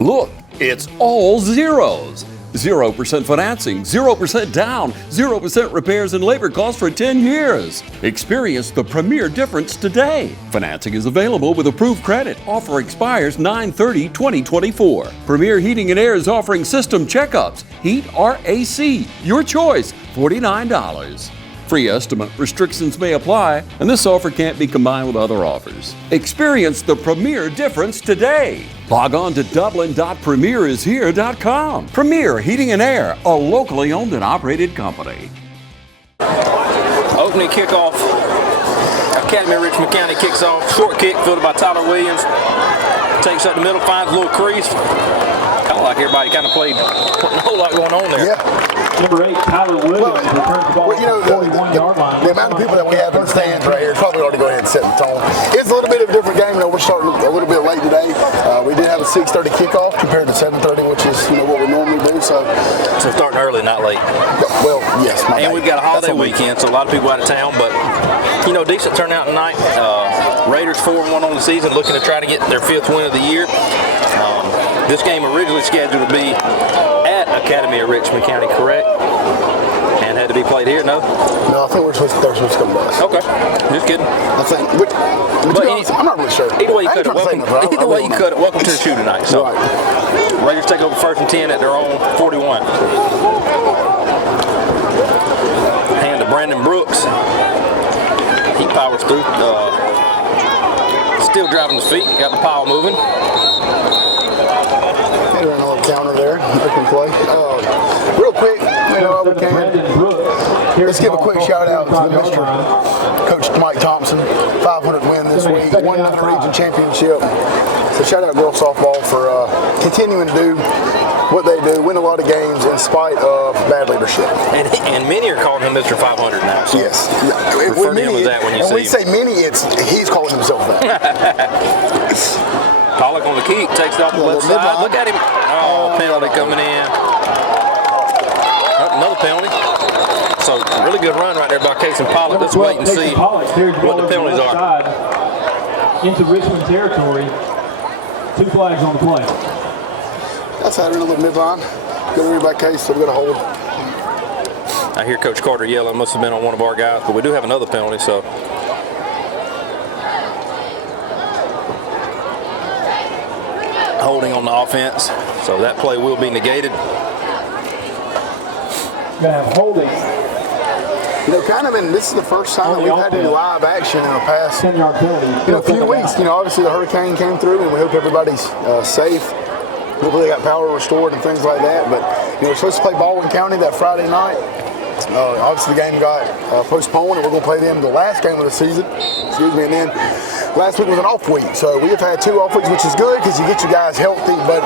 Look, it's all zeros. 0% financing, 0% down, 0% repairs and labor costs for 10 years. Experience the premier difference today. Financing is available with approved credit. Offer expires 9/30/2024. Premier Heating and Air is offering system checkups. Heat or AC, your choice, $49. Free estimate restrictions may apply, and this offer can't be combined with other offers. Experience the premier difference today. Log on to dublin.premierishere.com. Premier Heating and Air, a locally owned and operated company. Opening kickoff. Academy of Richmond County kicks off. Short kick fielded by Tyler Williams. Takes up the middle, finds a little crease. Kind of like everybody kind of played. A whole lot going on there. Yeah. Number 8, Tyler Williams returns the ball Well, you know, at the 41-yard line. the amount of people that we have in the stands right here probably ought to go ahead and set the tone. It's a little bit of a different game. You know, we're starting a little bit late today. We did have a 6:30 kickoff compared to 7:30, which is what we normally do. So starting early, not late. Well, yes. And we've got a holiday weekend, so a lot of people out of town, but decent turnout tonight. Raiders 4-1 on the season, looking to try to get their 5th win of the year. This game originally scheduled to be at Academy of Richmond County, correct? And had to be played here, no? No, I think they're supposed to come to us. Okay, just kidding. I think, I'm not really sure. Either way you cut it, welcome to the shoe tonight. So, right. Raiders take over 1st and 10 at their own 41. Hand to Brandon Brooks. He powers through. Still driving his feet, got the pile moving. They ran a little counter there. They can play. Real quick, we can. Let's give a quick shout out to the Mr. Coach Mike Thompson. 500 win this week. Won another region championship. So shout out girls softball for continuing to do what they do, win a lot of games in spite of bad leadership. And many are calling him Mr. 500 now. So yes. Refer to him as that when you see him. When we say many, he's calling himself that. Pollock on the keep, takes it off the left side. Look at him. Oh, penalty coming in. Another penalty. So, really good run right there by Casey Pollock. Let's wait and see what the penalties are. Into Richmond territory. 2 flags on the play. That's how they're in the midline. Good to read by Case, so we're going to hold. I hear Coach Carter yelling. Must have been on one of our guys, but we do have another penalty, so. Holding on the offense, so that play will be negated. Gonna have holding. This is the first time that we've had any live action in the past 10-yard penalty. Few weeks. Obviously the hurricane came through, and we hope everybody's safe. Hopefully they got power restored and things like that. But we're supposed to play Baldwin County that Friday night. Obviously the game got postponed, and we're going to play them the last game of the season. Excuse me. And then last week was an off week, so we have had 2 off weeks, which is good because you get your guys healthy. But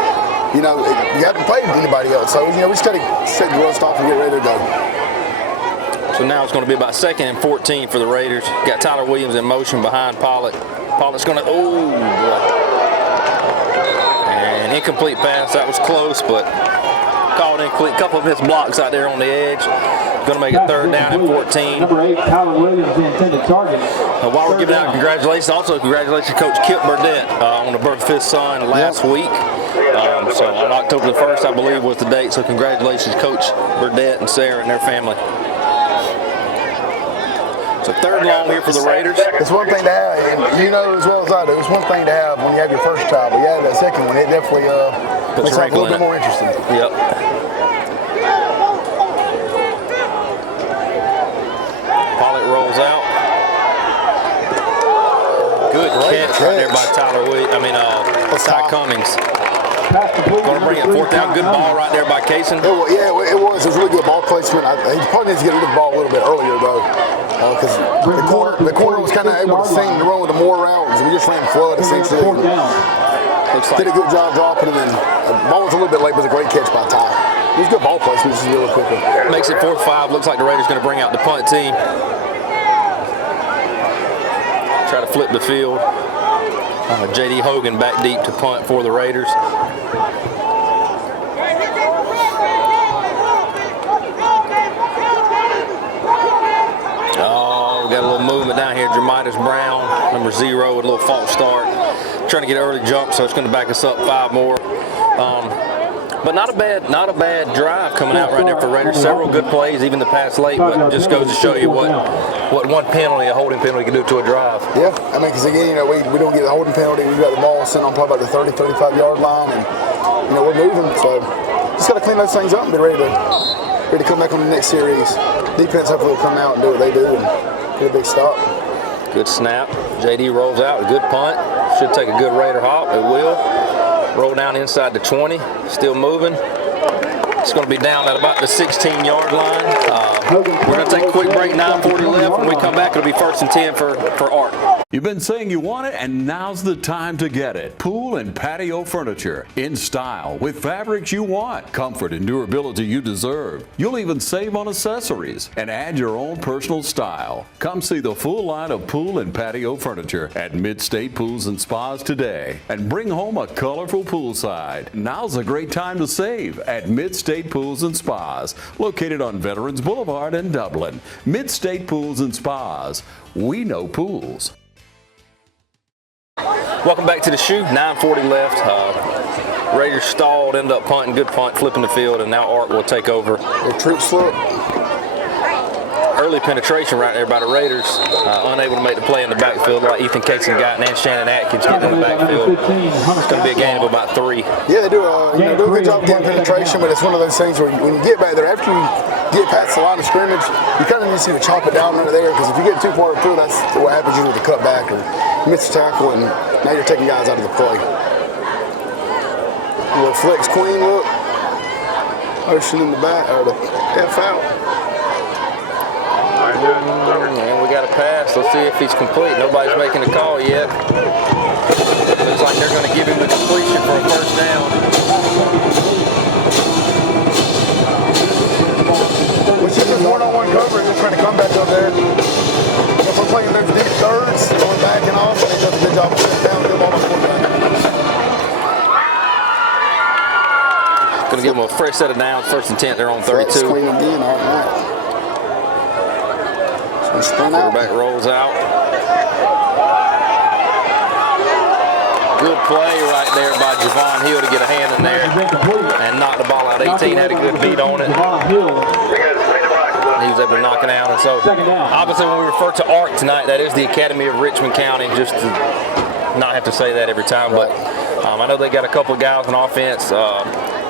you haven't played anybody else, so we just got to set the rust off and get ready to go. So now it's going to be about 2nd and 14 for the Raiders. Got Tyler Williams in motion behind Pollock. Pollock's going to, and incomplete pass. That was close, but called incomplete. A couple of his blocks out there on the edge. Going to make it 3rd down and 14. Number 8, Tyler Williams, the intended target. While we're giving out congratulations, also congratulations Coach Kip Burdett on the birth of his son last week. So on October the 1st, I believe, was the date. So congratulations, Coach Burdett and Sarah and their family. So 3rd long here for the Raiders. It's one thing to have, and as well as I do, it's one thing to have when you have your first child, but that second one, it definitely makes life a little bit more interesting. Yep. Pollock rolls out. Good catch right there by Ty Cummings. Going to bring it 4th down. Good ball right there by Kaysen. It was. It was really good ball placement. He probably needs to get rid of the ball a little bit earlier, though, because the corner was kind of able to sing to run with the more routes. We just ran flood, essentially. Looks like did a good job dropping, and then the ball was a little bit late, but it was a great catch by Ty. It was good ball placement, just really quickly. Makes it 4th-5. Looks like the Raiders going to bring out the punt team. Try to flip the field. J.D. Hogan back deep to punt for the Raiders. Oh, we got a little movement down here. Jermitis Brown, number 0, with a little false start. trying to get an early jump, so it's going to back us up 5 more. But not a bad drive coming out right there for Raiders. Several good plays, even the pass late, but just goes to show you what one penalty, a holding penalty, can do to a drive. Yeah, I mean, because again, we don't get a holding penalty. We got the ball sitting on probably about the 30, 35 yard line, and we're moving. So just got to clean those things up and be ready to come back on the next series. Defense hopefully will come out and do what they do and get a big stop. Good snap. JD rolls out, a good punt. Should take a good Raider hop. It will. Roll down inside the 20, still moving. It's going to be down at about the 16-yard line. We're going to take a quick break, 9:40 left. When we come back, it'll be 1st and 10 for Art. You've been saying you want it, and now's the time to get it. Pool and patio furniture in style with fabrics you want, comfort and durability you deserve. You'll even save on accessories and add your own personal style. Come see the full line of pool and patio furniture at Mid-State Pools and Spas today and bring home a colorful poolside. Now's a great time to save at Mid-State Pools and Spas, located on Veterans Boulevard in Dublin. Mid-State Pools and Spas. We know pools. Welcome back to the shoe. 9:40 left. Raiders stalled, ended up punting, good punt, flipping the field, and now Art will take over. The troop slip. Early penetration right there by the Raiders. Unable to make the play in the backfield like Ethan Cason got, and Shannon Atkins getting in the backfield. It's going to be a gain of about 3. Yeah, they do a good job getting penetration, but it's one of those things where when you get back there, after you get past the line of scrimmage, you kind of need to see to chop it down under there, because if you get too far through, that's what happens usually with the cutback or miss the tackle, and now you're taking guys out of the play. A little flex queen look. Motion in the back, or the F out. And we got a pass. Let's see if he's complete. Nobody's making a call yet. Looks like they're going to give him the completion for a 1st down. Which is just one-on-one coverage. Just trying to come back up there. If we're playing those deep thirds, going back and off, they does a good job of putting down, good ball on the quarterback. Going to give them a fresh set of downs. 1st and 10. They're on 32. Screen again, all right. Quarterback rolls out. Good play right there by Javon Hill to get a hand in there and knock the ball out. 18 had a good beat on it. He was able to knock it out. And so, obviously, when we refer to Art tonight, that is the Academy of Richmond County, just to not have to say that every time. But I know they got a couple of guys on offense.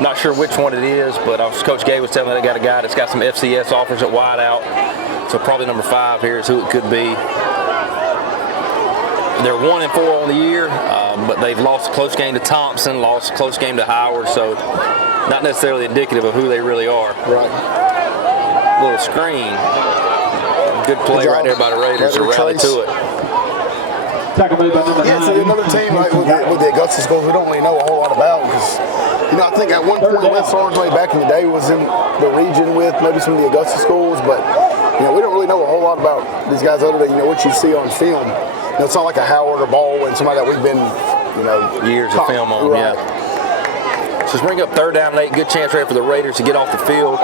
Not sure which one it is, but Coach Gay was telling me they got a guy that's got some FCS offers at wide out. So probably number 5 here is who it could be. They're 1-4 on the year, but they've lost a close game to Thompson, lost a close game to Howard, so not necessarily indicative of who they really are. Right. Little screen. Good play right there by the Raiders to rally to it. Yeah, so another team like with the Augusta schools we don't really know a whole lot about, because I think at one point West Orange way back in the day was in the region with maybe some of the Augusta schools, but we don't really know a whole lot about these guys other than what you see on film. It's not like a Howard or Baldwin, somebody that we've been years of film on. Right. Yeah. So let's bring up 3rd down and 8. Good chance right for the Raiders to get off the field.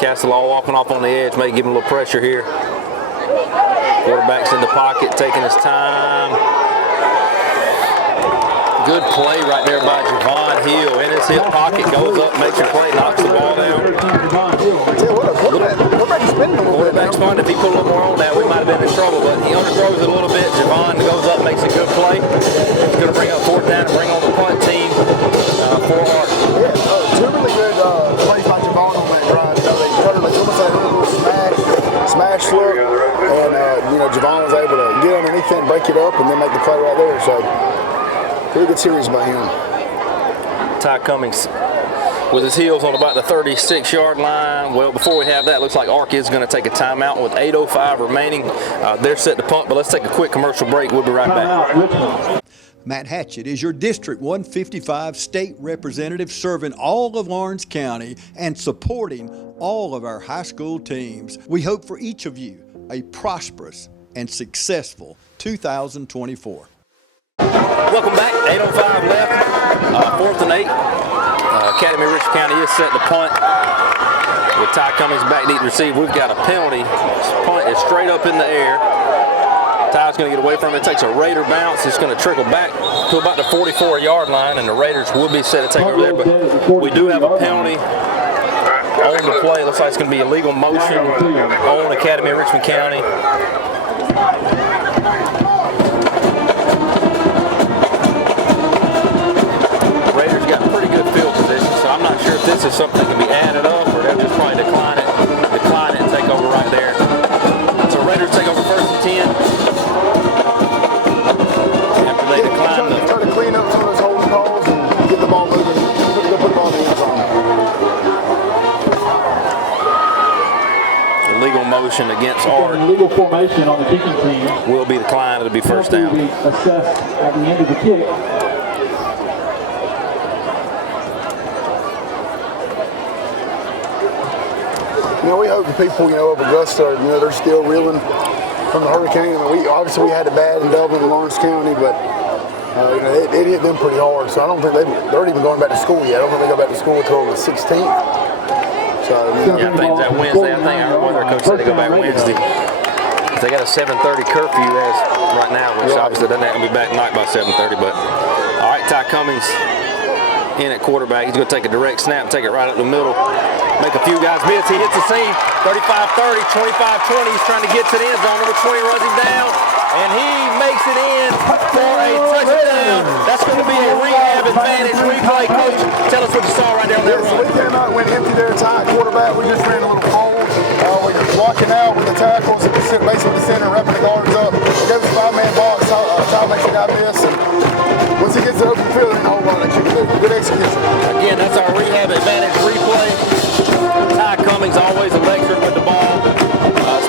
Castelaw walking off on the edge, may give him a little pressure here. Quarterback's in the pocket, taking his time. Good play right there by Javon Hill. In his hip pocket, goes up, makes a play, knocks the ball down. Quarterback's spinning a little bit. Quarterback's fun. If he put a little more on that, we might have been in trouble, but he underthrows it a little bit. Javon goes up, makes a good play. He's going to bring up 4th down and bring on the punt team for Art. Yeah, 2 really good plays by Javon on that drive. They almost had a little smash look, and Javon was able to get underneath it and break it up and then make the play right there. So, pretty good series by him. Ty Cummings with his heels on about the 36-yard line. Well, before we have that, looks like Ark is going to take a timeout with 8:05 remaining. They're set to punt, but let's take a quick commercial break. We'll be right back. Matt Hatchett is your District 155 state representative, serving all of Orange County and supporting all of our high school teams. We hope for each of you a prosperous and successful 2024. Welcome back. 8:05 left. 4th and 8. Academy of Richmond County is set to punt. With Ty Cummings back deep to receive, we've got a penalty. This punt is straight up in the air. Ty's going to get away from it. It takes a Raider bounce. It's going to trickle back to about the 44-yard line, and the Raiders will be set to take over there. But we do have a penalty on the play. Looks like it's going to be illegal motion on Academy of Richmond County. Raiders got pretty good field position, so I'm not sure if this is something that can be added up or they'll just probably decline it and take over right there. So Raiders take over first and 10. After they decline the... Try to clean up some of those holding calls and get the ball moving. Put the ball in the end zone. Illegal motion against Art. Illegal formation on the kicking team will be declined. It'll be first down. will be assessed at the end of the kick. We hope the people, of Augusta, they're still reeling from the hurricane. I mean, we had it bad in Dublin and Lawrence County, but it hit them pretty hard. So I don't think they're even going back to school yet. I don't think they go back to school until the 16th. So yeah, I think that Wednesday. I think our weather coach said they go back Wednesday. They got a 7:30 curfew as right now, which obviously doesn't have to be back tonight by 7:30. But all right, Ty Cummings in at quarterback. He's going to take a direct snap, take it right up the middle. Make a few guys miss. He hits the seam. 35-30, 25-20. He's trying to get to the end zone. Number 20 runs him down, and he makes it in for a touchdown. That's going to be a rehab advantage. Replay, coach. Tell us what you saw right there on that run. So we came out, went empty there, tight quarterback. We just ran a little hold. We were blocking out with the tackles, and basically the center, wrapping the guards up. Gave us a 5-man box. Ty makes a guy miss, and once he gets to open field, there's no whole lot that you can do. Good execution. Again, that's our rehab advantage replay. Ty Cummings always electric with the ball.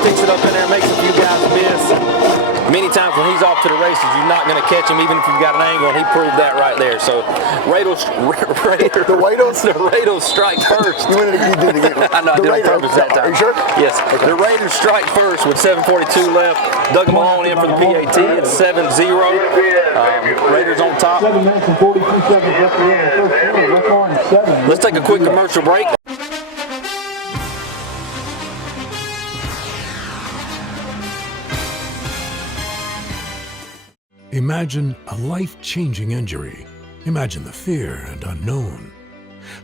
Sticks it up in there, makes a few guys miss. Many times when he's off to the races, you're not going to catch him even if you've got an angle, and he proved that right there. So, Raiders strike first. You did it again. I know, I did on purpose that time. Are you sure? Yes. Okay. The Raiders strike first with 7:42 left. Doug Malone in for the PAT. It's 7-0. Raiders on top. 7 minutes and 42 seconds left to run in the first quarter. We're on 7. Let's take a quick commercial break. Imagine a life-changing injury. Imagine the fear and unknown.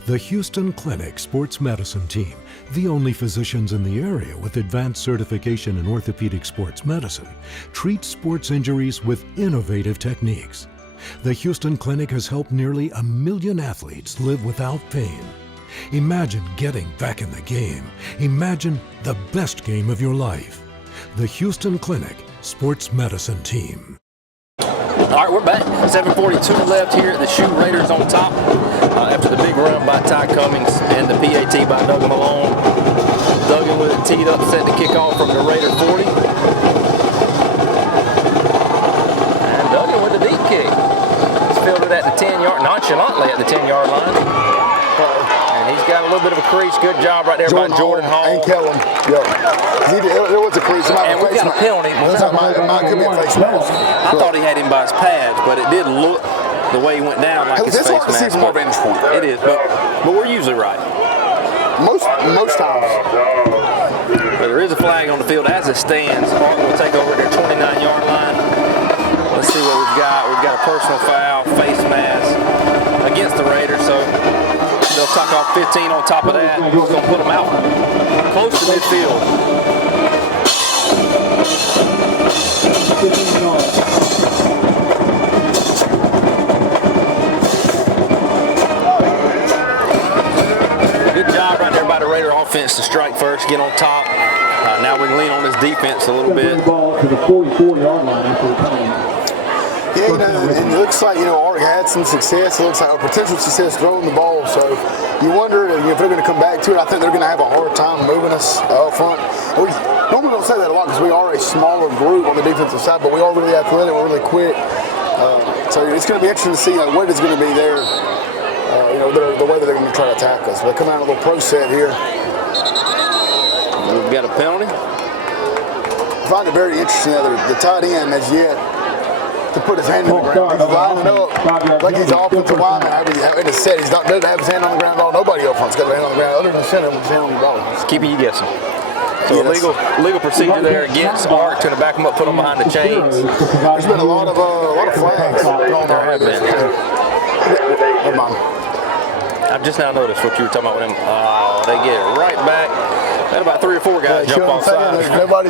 The Houston Clinic Sports Medicine Team, the only physicians in the area with advanced certification in orthopedic sports medicine, treats sports injuries with innovative techniques. The Houston Clinic has helped nearly 1 million athletes live without pain. Imagine getting back in the game. Imagine the best game of your life. The Houston Clinic Sports Medicine Team. All right, we're back. 7:42 left here at the Shoe. Raiders on top after the big run by Ty Cummings and the PAT by Duggan Malone. Duggan with it teed up, set to kick off from the Raider 40. And Duggan with the deep kick. He's fielded at the 10-yard, nonchalantly at the 10-yard line. And he's got a little bit of a crease. Good job right there by Jordan Hall. And Kellum. There was a crease. And we got a penalty. I thought he had him by his pads, but it did look the way he went down like his face mask. This is from our vantage point. It is, but we're usually right. Most times. But there is a flag on the field as it stands. Hart will take over their 29-yard line. Let's see what we've got. We've got a personal foul, face mask against the Raiders, so they'll tuck off 15 on top of that. We're going to put them out close to midfield. Good job right there by the Raider offense to strike first, get on top. Now we can lean on this defense a little bit. Ball to the 44-yard line after the penalty. Yeah, and it looks like, Art had some success. It looks like a potential success throwing the ball. So you wonder if they're going to come back to it. I think they're going to have a hard time moving us up front. We normally don't say that a lot because we are a smaller group on the defensive side, but we are really athletic, we're really quick. So it's going to be interesting to see what is going to be there, the way that they're going to try to attack us. They come out a little pro set here. We've got a penalty. I find it very interesting that the tight end has yet to put his hand in the ground. He's lining up like he's offensive lineman. In a set, doesn't have his hand on the ground at all. Nobody up front's got their hand on the ground other than center with his hand on the ball. It's keeping you guessing. So legal procedure there against Art. Going to back him up, put him behind the chains. There's been a lot of flags thrown There have already. been. Never mind. I've just now noticed what you were talking about with him. Oh, they get it right back. Had about 3 or 4 guys jump off sides. Nobody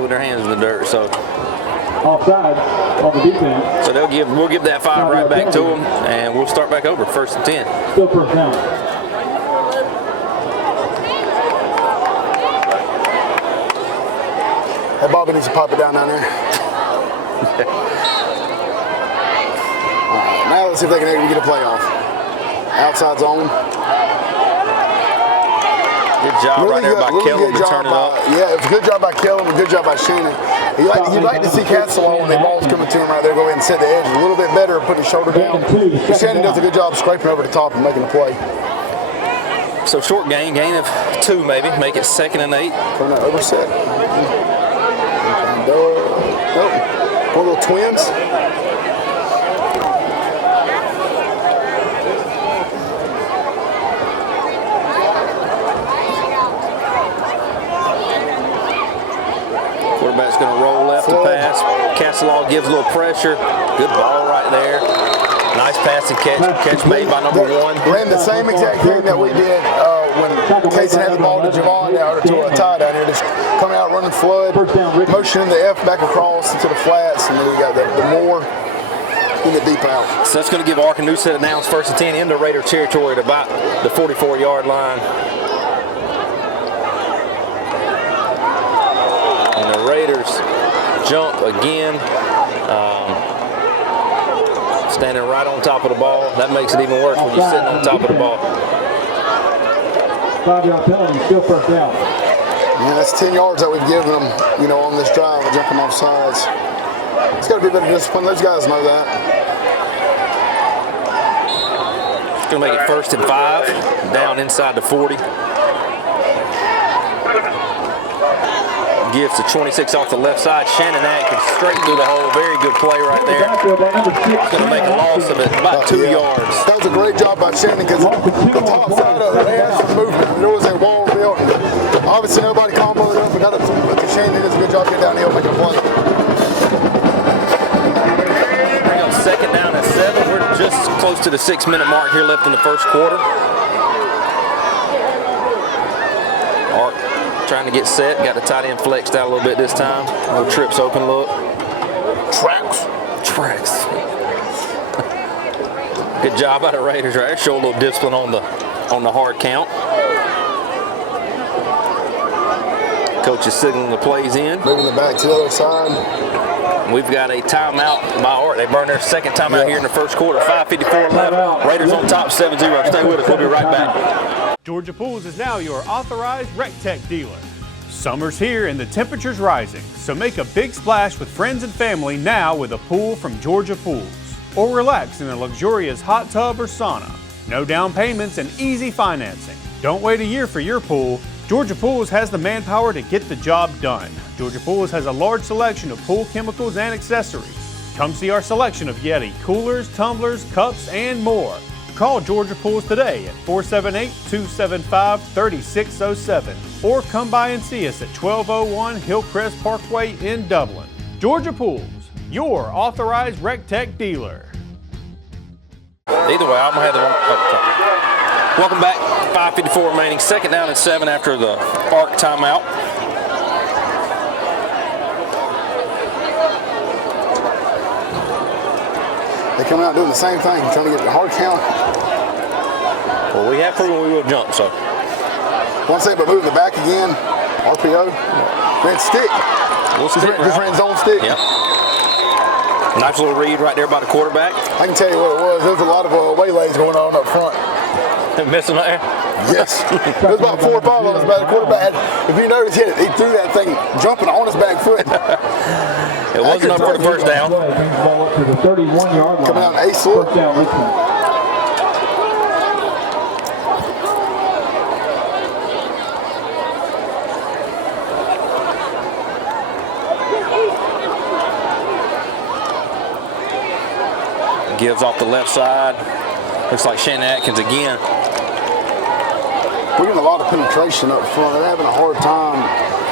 with their hands in the dirt. So Offside on the defense. So we'll give that 5 right back to them, and we'll start back over, 1st and 10. Still first down. Hey, Bobby needs to pop it down there. Now let's see if they can actually get a playoff. Outside zone. Good job right there by Kellum to turn it up. Yeah, it's a good job by Kellum, a good job by Shannon. You'd like to see Castleton when the ball's coming to him right there, go ahead and set the edge a little bit better, put his shoulder down. But Shannon does a good job scraping over the top and making a play. So short gain of 2 maybe, make it 2nd and 8. Turn that overset. Nope. One little twins. Quarterback's going to roll left to pass. Castleton gives a little pressure. Good ball right there. Nice pass and catch made by number 1. Ran the same exact thing that we did when Casey had the ball to Javon down or to a tie down here. Just coming out running flood, motioning the F back across into the flats, and then we got the more in the deep out. So that's going to give Ark a new set of downs, 1st and 10 into Raider territory at about the 44-yard line. And the Raiders jump again, standing right on top of the ball. That makes it even worse when you're sitting on top of the ball. 5-yard penalty, still first down. Yeah, that's 10 yards that we've given them, on this drive, jumping off sides. It's got to be a bit of discipline. Those guys know that. It's going to make it 1st and 5, down inside the 40. Gives the 26 off the left side. Shannon Atkins straight through the hole. Very good play right there. It's going to make a loss of it, about 2 yards. That was a great job by Shannon because the top side of it, they had some movement. There was a wall built. Obviously, nobody comboed up. We got it to Shannon. He does a good job getting down the hill, making a play. Bring up 2nd down at 7. We're just close to the 6-minute mark here left in the 1st quarter. Ark trying to get set. Got the tight end flexed out a little bit this time. No trips open look. Tracks. Good job by the Raiders right there. Show a little discipline on the hard count. Coach is signaling the plays in. Moving it back to the other side. We've got a timeout by Art. They burned their 2nd timeout here in the 1st quarter. 5:54 left. Raiders on top 7-0. Stay with us. We'll be right back. Georgia Pools is now your authorized RecTech dealer. Summer's here and the temperature's rising, so make a big splash with friends and family now with a pool from Georgia Pools. Or relax in a luxurious hot tub or sauna. No down payments and easy financing. Don't wait a year for your pool. Georgia Pools has the manpower to get the job done. Georgia Pools has a large selection of pool chemicals and accessories. Come see our selection of Yeti coolers, tumblers, cups, and more. Call Georgia Pools today at 478-275-3607 or come by and see us at 1201 Hillcrest Parkway in Dublin. Georgia Pools, your authorized RecTech dealer. Either way, I'm going to have the one. Welcome back. 5:54 remaining. 2nd down and 7 after the Ark timeout. They come out doing the same thing, trying to get the hard count. Well, we have proven we will jump, so. One second, but moving the back again. RPO. Ran stick. Just ran zone stick. Yep. Nice little read right there by the quarterback. I can tell you what it was. There was a lot of waylays going on up front. Missing there? Yes. There was about 4 or 5 of us by the quarterback. If you notice, he threw that thing jumping on his back foot. It wasn't up for the 1st down. Ball up to the 31-yard line. Coming out an ace look. 1st down, Richmond. Gives off the left side. Looks like Shannon Atkins again. we're getting a lot of penetration up front. They're having a hard time.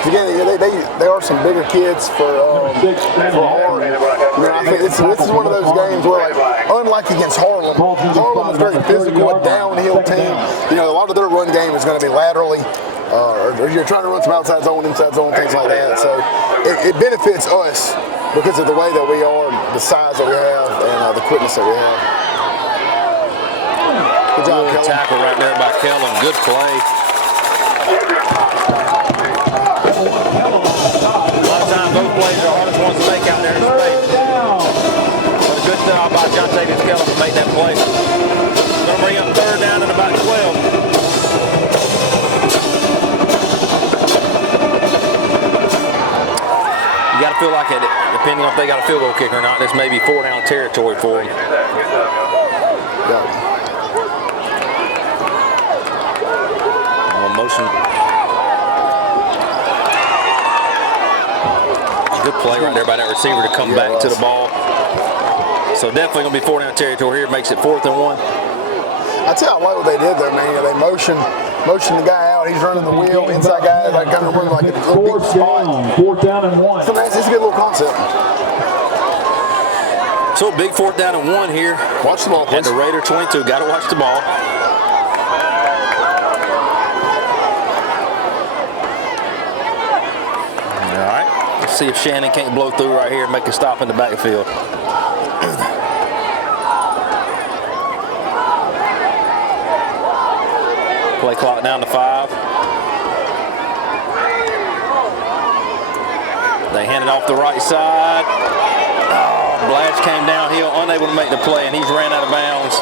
Again, they are some bigger kids for Art. I think this is one of those games where, like, unlike against Harlem is very physical, a downhill team. A lot of their run game is going to be laterally. Or you're trying to run some outside zone, inside zone, things like that. So it benefits us because of the way that we are, the size that we have, and the quickness that we have. Good job, Kellen. Tackle right there by Kellen. Good play. A lot of times those plays are the hardest ones to make out there in space. But a good job by John Davis Kellen to make that play. Going to bring up third down and about 12. You got to feel like it, depending on if they got a field goal kicker or not, this may be 4-down territory for them. Motion. Good play right there by that receiver to come back to the ball. So definitely going to be 4-down territory here. Makes it 4th and 1. I tell you, I like what they did there, man. They motion the guy out. He's running the wheel. Inside guy, like kind of running like a little big spot. 4th down and 1. So, man, it's a good little concept. So big 4th down and 1 here. Watch the ball, please. At the Raider 22. Got to watch the ball. All right. Let's see if Shannon can't blow through right here and make a stop in the backfield. Play clock down to 5. They hand it off the right side. Oh, Blatch came downhill, unable to make the play, and he's ran out of bounds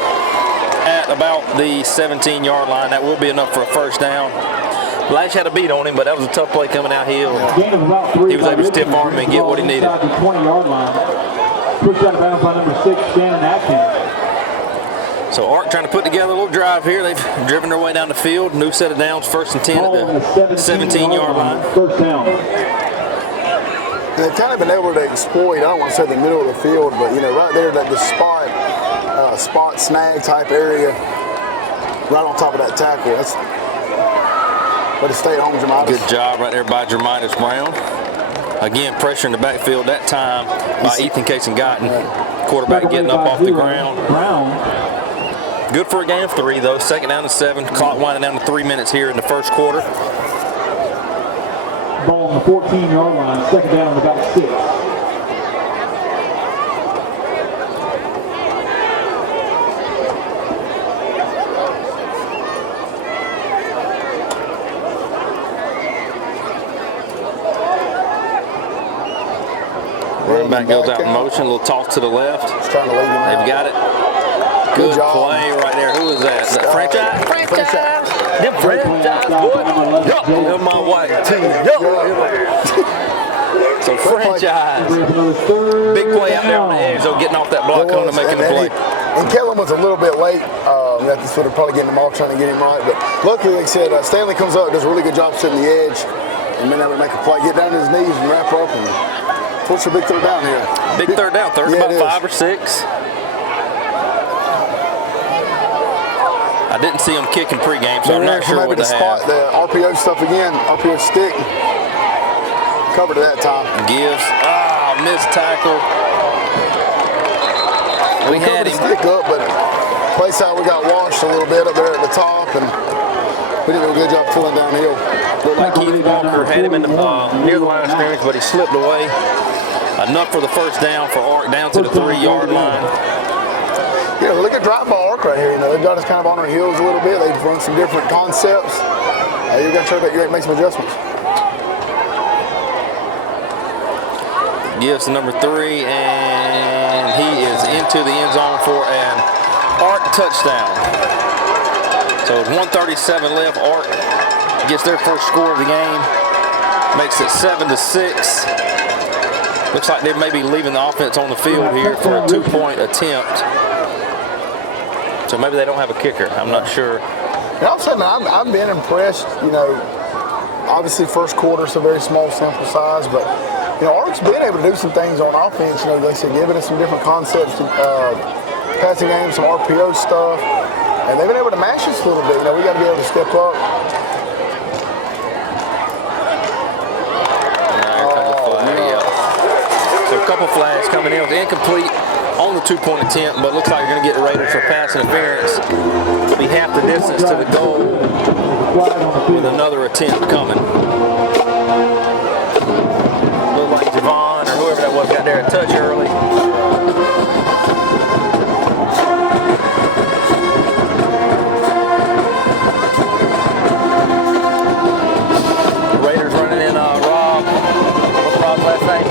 at about the 17-yard line. That will be enough for a first down. Blatch had a beat on him, but that was a tough play coming downhill. He was able to stiff arm him and get what he needed. 20-yard line. Pushed out of bounds by number 6, Shannon Atkins. So Art trying to put together a little drive here. They've driven their way down the field. New set of downs, 1st and 10 at the 17-yard line. First down. They've kind of been able to exploit, I don't want to say the middle of the field, but, right there, that the spot snag type area right on top of that tackle. That's but it stayed home, Jermitis. Good job right there by Jermitis Brown. Again, pressure in the backfield that time by Ethan Casey-Gotton. Quarterback getting up off the ground. Good for a game of 3, though. 2nd down to 7. Clock winding down to 3 minutes here in the first quarter. Ball on the 14-yard line. 2nd down and about 6. Running back goes out in motion. A little toss to the left. Trying to lead him out. They've got it. Good play right there. Who is that? Is that franchise? Franchise. Them franchise, boy. Yup. Them my white team. Yup. So franchise. Big play out there on the edge. So getting off that block, coming to making the play. And Kellen was a little bit late. That's sort of probably getting them all trying to get him right. But luckily, like I said, Stanley comes up, does a really good job setting the edge, and being able to make a play, get down to his knees and wrap up. And what's your big 3rd down here? Big 3rd down. 3rd about 5 or 6. I didn't see him kicking pregame, so I'm not sure what to they spot have. the RPO stuff again. RPO stick. Covered at that time. Gives. Missed tackle. We had him. Stick up, but play side we got washed a little bit up there at the top, and we did a good job filling downhill. Looked like Keith Walker had him in the, near the line of scrimmage, but he slipped away. Enough for the first down for Art down to the 3-yard line. Yeah, look at drive ball Arc right here. They've got us kind of on our heels a little bit. They've run some different concepts. You've got to try to make some adjustments. Gives to number 3, and he is into the end zone for an Art touchdown. So with 1:37 left, Art gets their first score of the game. Makes it 7-6. Looks like they may be leaving the offense on the field here for a 2-point attempt. So maybe they don't have a kicker. I'm not sure. Yeah, I'll say, man, I've been impressed. Obviously first quarter, so very small sample size, but Art's been able to do some things on offense. Like I said, giving us some different concepts, passing game, some RPO stuff, and they've been able to mash us a little bit. We got to be able to step up. couple flags coming in. It was incomplete on the 2-point attempt, but looks like you're going to get the Raiders for pass interference. It'll be half the distance to the goal with another attempt coming. Looked like Javon or whoever that was got there a touch early. The Raiders running in Rob. What's Rob's last name?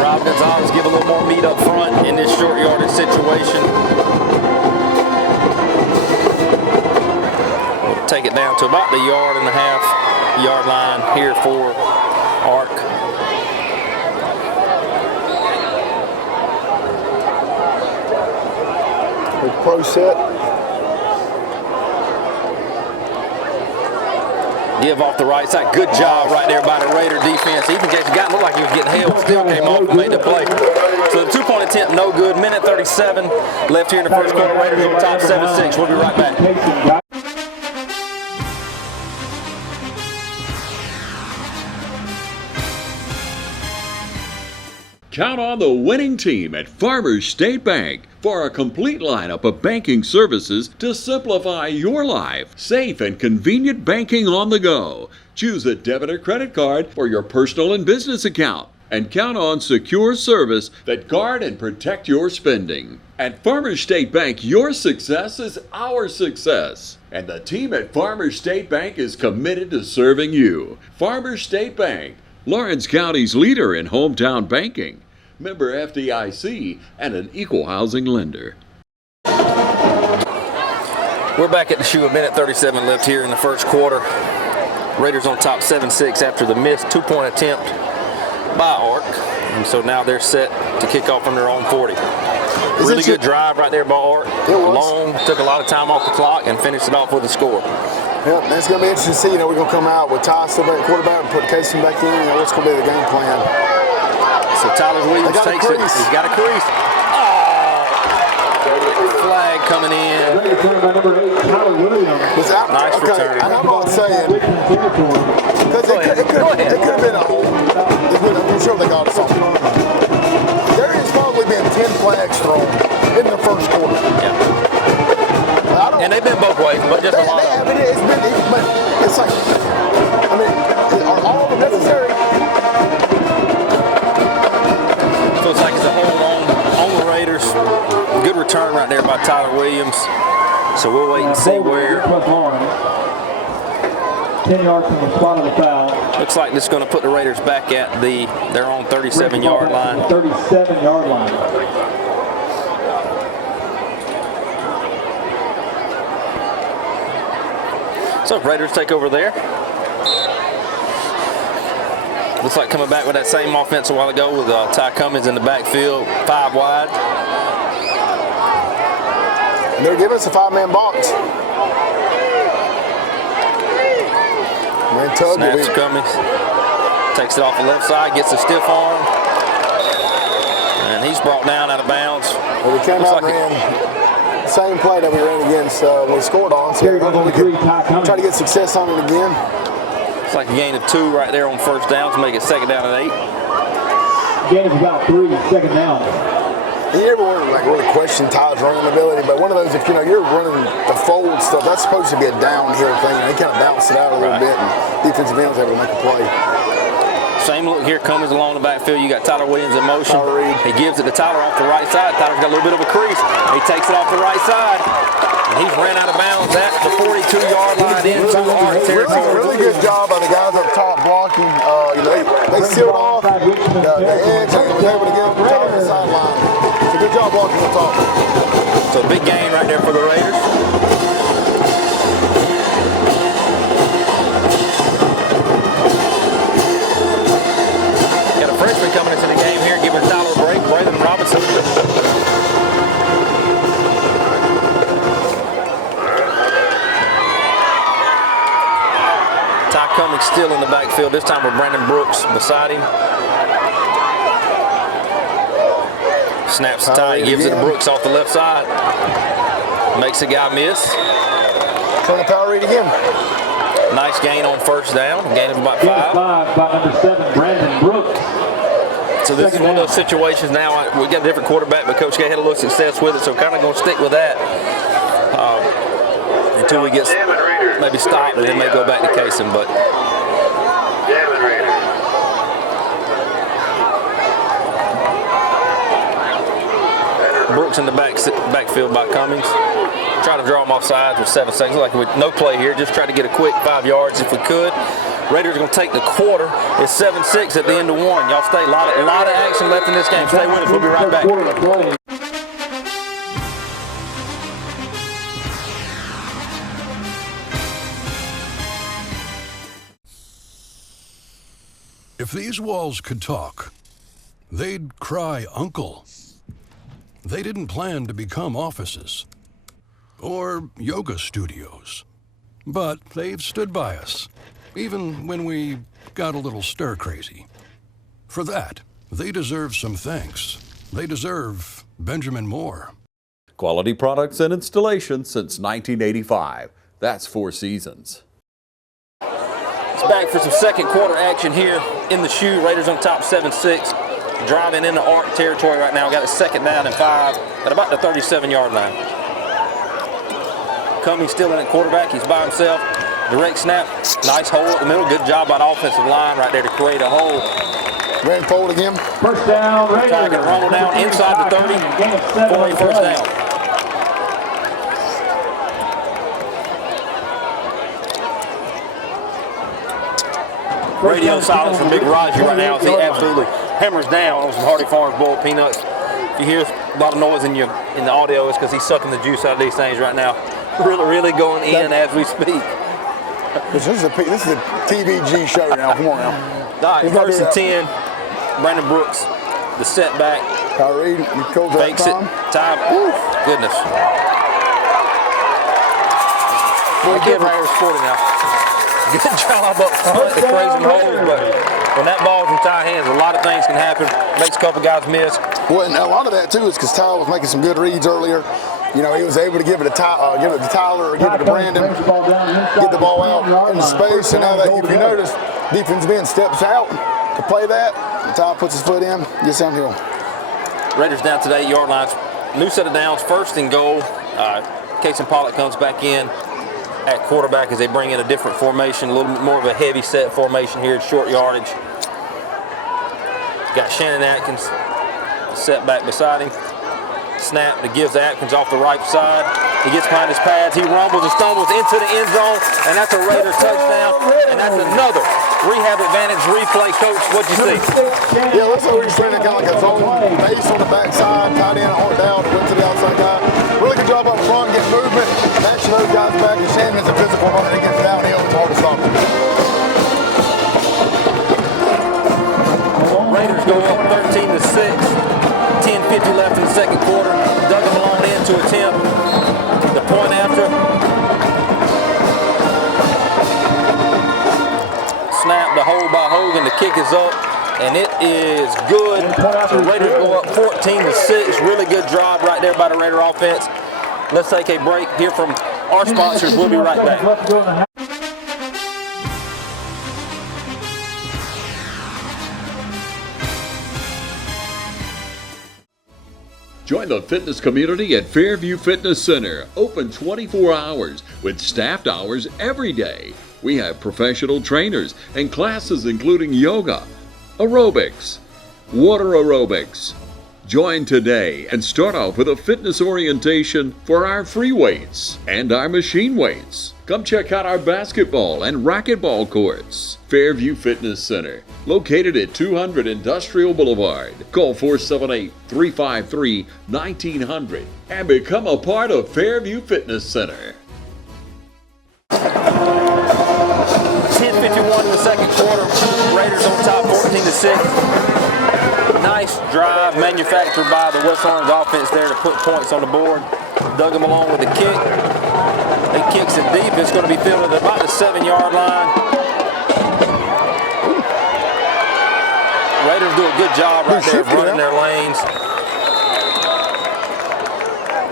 Rob Gonzalez. Give a little more meat up front in this short yardage situation. We'll take it down to about the 1.5 yard line here for Ark. Pro set. Give off the right side. Good job right there by the Raider defense. Even Jason Guyton looked like he was getting held. Still came off and made the play. So the 2-point attempt, no good. Minute 37 left here in the first quarter. Raiders on top 7-6. We'll be right back. Count on the winning team at Farmers State Bank for a complete lineup of banking services to simplify your life. Safe and convenient banking on the go. Choose a debit or credit card for your personal and business account. And count on secure service that guard and protect your spending. At Farmers State Bank, your success is our success. And the team at Farmers State Bank is committed to serving you. Farmers State Bank, Lawrence County's leader in hometown banking. Member FDIC and an equal housing lender. We're back at the shoe. A minute 37 left here in the first quarter. Raiders on top 7-6 after the missed 2-point attempt by Ark. And so now they're set to kick off from their own 40. Really good drive right there by Ark. Long, took a lot of time off the clock and finished it off with a score. Yep, it's going to be interesting to see. We're going to come out with Ty still back quarterback and put Casey back in. What's going to be the game plan? So Tyler Williams takes it. He's got a crease. Oh! Flag coming in. Nice return. And I'm not saying, because it could have been I'm sure they got us off. There has probably been 10 flags thrown in the first quarter. Yeah. And they've been both ways, but just a lot of them. It's like, are all of them necessary? So it's like it's a hold on the Raiders. Good return right there by Tyler Williams. So we'll wait and see where. 10 yards from the spot of the foul. Looks like this is going to put the Raiders back at their own 37-yard line. 37-yard line. So Raiders take over there. Looks like coming back with that same offense a while ago with Ty Cummins in the backfield, 5 wide. And they're giving us a 5-man box. Snaps Cummins. Takes it off the left side, gets a stiff arm. And he's brought down out of bounds. Well, we came out and ran the same play that we ran against when we scored on. So we could try to get success on it again. It's like a gain of 2 right there on first down to make it second down and 8. Gain of about 3, second down. You never want to really question Ty's running ability, but one of those, if you're running the fold stuff, that's supposed to be a downhill thing. And they kind of bounce it out a little bit, and defensive ends able to make a play. Same look here, Cummins along the backfield. You got Tyler Williams in motion. He gives it to Tyler off the right side. Tyler's got a little bit of a crease. He takes it off the right side. And he's ran out of bounds at the 42-yard line into Ark territory. Really good job by the guys up top blocking. They sealed off the edge and was able to get the top of the sideline. So good job blocking the top. So big gain right there for the Raiders. Got a freshman coming into the game here, giving Tyler a break. Braylon Robinson. Ty Cummings still in the backfield, this time with Brandon Brooks beside him. Snaps the tie, gives it to Brooks off the left side. Makes a guy miss. Trying to power read again. Nice gain on first down, gain of about 5. 5 by number 7, Brandon Brooks. So this is one of those situations now. We got a different quarterback, but Coach K had a little success with it, so kind of going to stick with that until we get maybe stopped, and then may go back to Kaysen. But Brooks in the backfield by Cummings. Try to draw him off sides with 7 seconds. Like no play here, just try to get a quick 5 yards if we could. Raiders are going to take the quarter. It's 7-6 at the end of 1. Y'all stay. A lot of action left in this game. Stay with us. We'll be right back. If these walls could talk, they'd cry uncle. They didn't plan to become offices or yoga studios, but they've stood by us, even when we got a little stir-crazy. For that, they deserve some thanks. They deserve Benjamin Moore. Quality products and installation since 1985. That's 4 seasons. It's back for some second quarter action here in the shoe. Raiders on top 7-6. Driving into Ark territory right now. Got a 2nd down and 5 at about the 37-yard line. Cummings still in at quarterback. He's by himself. Direct snap. Nice hole up the middle. Good job by the offensive line right there to create a hole. Ran forward again. First down, Raiders. Trying to get rumbled down inside the 30 for a first down. Radio silence from Big Roger right now as he absolutely hammers down on some Hardy Farms boiled peanuts. If you hear a lot of noise in the audio, it's because he's sucking the juice out of these things right now. Really going in as we speak. This is a TVG show now. Come on now. All right, 1st and 10. Brandon Brooks, the setback. Kyrie, you called that fakes it. Time. Goodness. Boy, give Raiders 40 now. Good job up front to crazy holes, but when that ball's in Ty hands, a lot of things can happen. Makes a couple guys miss. Well, and a lot of that too is because Ty was making some good reads earlier. You know, he was able to give it to Tyler or give it to Brandon, get the ball out into space. And now that, if you notice, defensive end steps out to play that. And Ty puts his foot in, gets downhill. Raiders down to the 8-yard line. New set of downs, 1st and goal. Kaysen Pollock comes back in at quarterback as they bring in a different formation, a little bit more of a heavy set formation here at short yardage. Got Shannon Atkins set back beside him. Snap that gives Atkins off the right side. He gets behind his pads. He rumbles and stumbles into the end zone, and that's a Raider touchdown. And that's another rehab advantage replay. Coach, what'd you see? Yeah, looks like we're just running kind of like a zone base on the backside, tight end, hard down, went to the outside guy. Really good job up front, getting movement, matching those guys back. And Shannon's a physical runner. He gets downhill. It's hard to stop him. Raiders go up 13-6. 10:50 left in the second quarter. Dug him along in to attempt the point after. Snap the hold by Hogan. The kick is up, and it is good. The Raiders go up 14-6. Really good drive right there by the Raider offense. Let's take a break. Hear from our sponsors. We'll be right back. Join the fitness community at Fairview Fitness Center, open 24 hours with staffed hours every day. We have professional trainers and classes including yoga, aerobics, water aerobics. Join today and start off with a fitness orientation for our free weights and our machine weights. Come check out our basketball and racquetball courts. Fairview Fitness Center, located at 200 Industrial Boulevard. Call 478-353-1900 and become a part of Fairview Fitness Center. 10:51 in the second quarter. Raiders on top 14-6. Nice drive manufactured by the West Orange offense there to put points on the board. Dug him along with the kick. He kicks it deep. It's going to be fielded at about the 7-yard line. Raiders do a good job right there of running their lanes.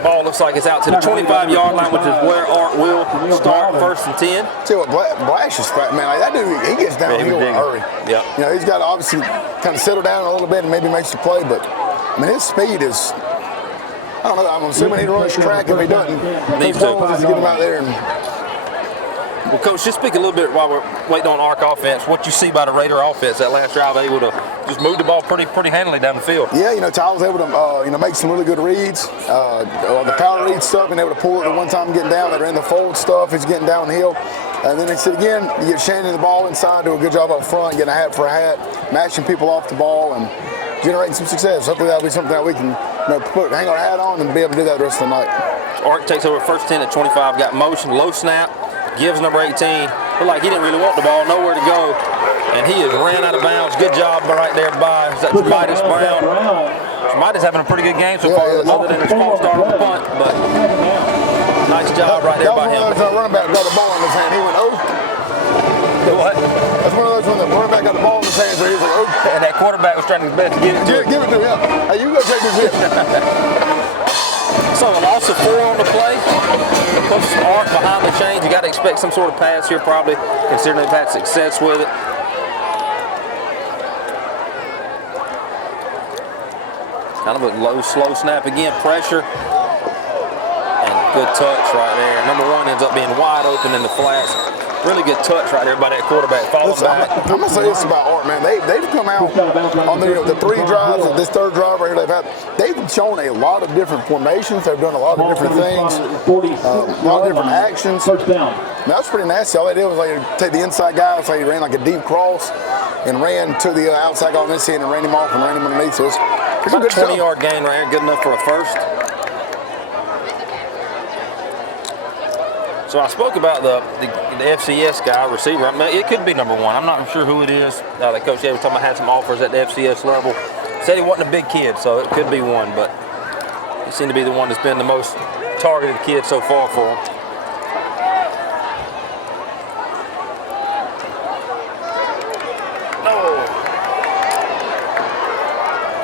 Ball looks like it's out to the 25-yard line, which is where Art will start 1st and 10. Tell you what, Blash is fat, man. Like that dude, he gets downhill in a hurry. Yeah. You know, he's got to obviously kind of settle down a little bit and maybe makes the play, but I mean, his speed is. I don't know. I'm assuming he runs track. If he doesn't, Needs to get him out there. Well, Coach, just speak a little bit while we're waiting on Ark offense. What you see by the Raider offense that last drive, able to just move the ball pretty handily down the field. Yeah, you know, Ty was able to make some really good reads. The power read stuff, and able to pull it at one time getting down. They're in the fold stuff. He's getting downhill. And then they said again, you get Shannon the ball inside, do a good job up front, getting a hat for a hat, matching people off the ball, and generating some success. Hopefully that'll be something that we can hang our hat on and be able to do that the rest of the night. Ark takes over 1st 10 at 25, got motion, low snap, gives number 18. Looked like he didn't really want the ball, nowhere to go. And he has ran out of bounds. Good job right there by Midas Brown. Midas having a pretty good game so far, other than his false start on the punt. But nice job right there by him. That was one of those running back got the ball in his hand. He went, oh. What? That's one of those when the running back got the ball in his hands where he was like, oh. And that quarterback was trying his best to get it to him. Give it to him, yeah. Hey, you go take this hit. So a loss of 4 on the play. Coach Ark behind the chains. You got to expect some sort of pass here, probably, considering they've had success with it. Kind of a low, slow snap again. Pressure. And good touch right there. Number 1 ends up being wide open in the flats. Really good touch right there by that quarterback. Follow back. I'm going to say this about Art, man. They've come out on the 3 drives, and this 3rd drive right here they've shown a lot of different formations. They've done a lot of different things, a lot of different actions. That's pretty nasty. All they did was take the inside guy, so he ran like a deep cross and ran to the outside guy on this end and ran him off and ran him underneath us. It's a good 20-yard gain right here, good enough for a first. So I spoke about the FCS guy, receiver. I mean, it could be number 1. I'm not sure who it is. The coach was talking about had some offers at the FCS level. Said he wasn't a big kid, so it could be one, but he seemed to be the one that's been the most targeted kid so far for him.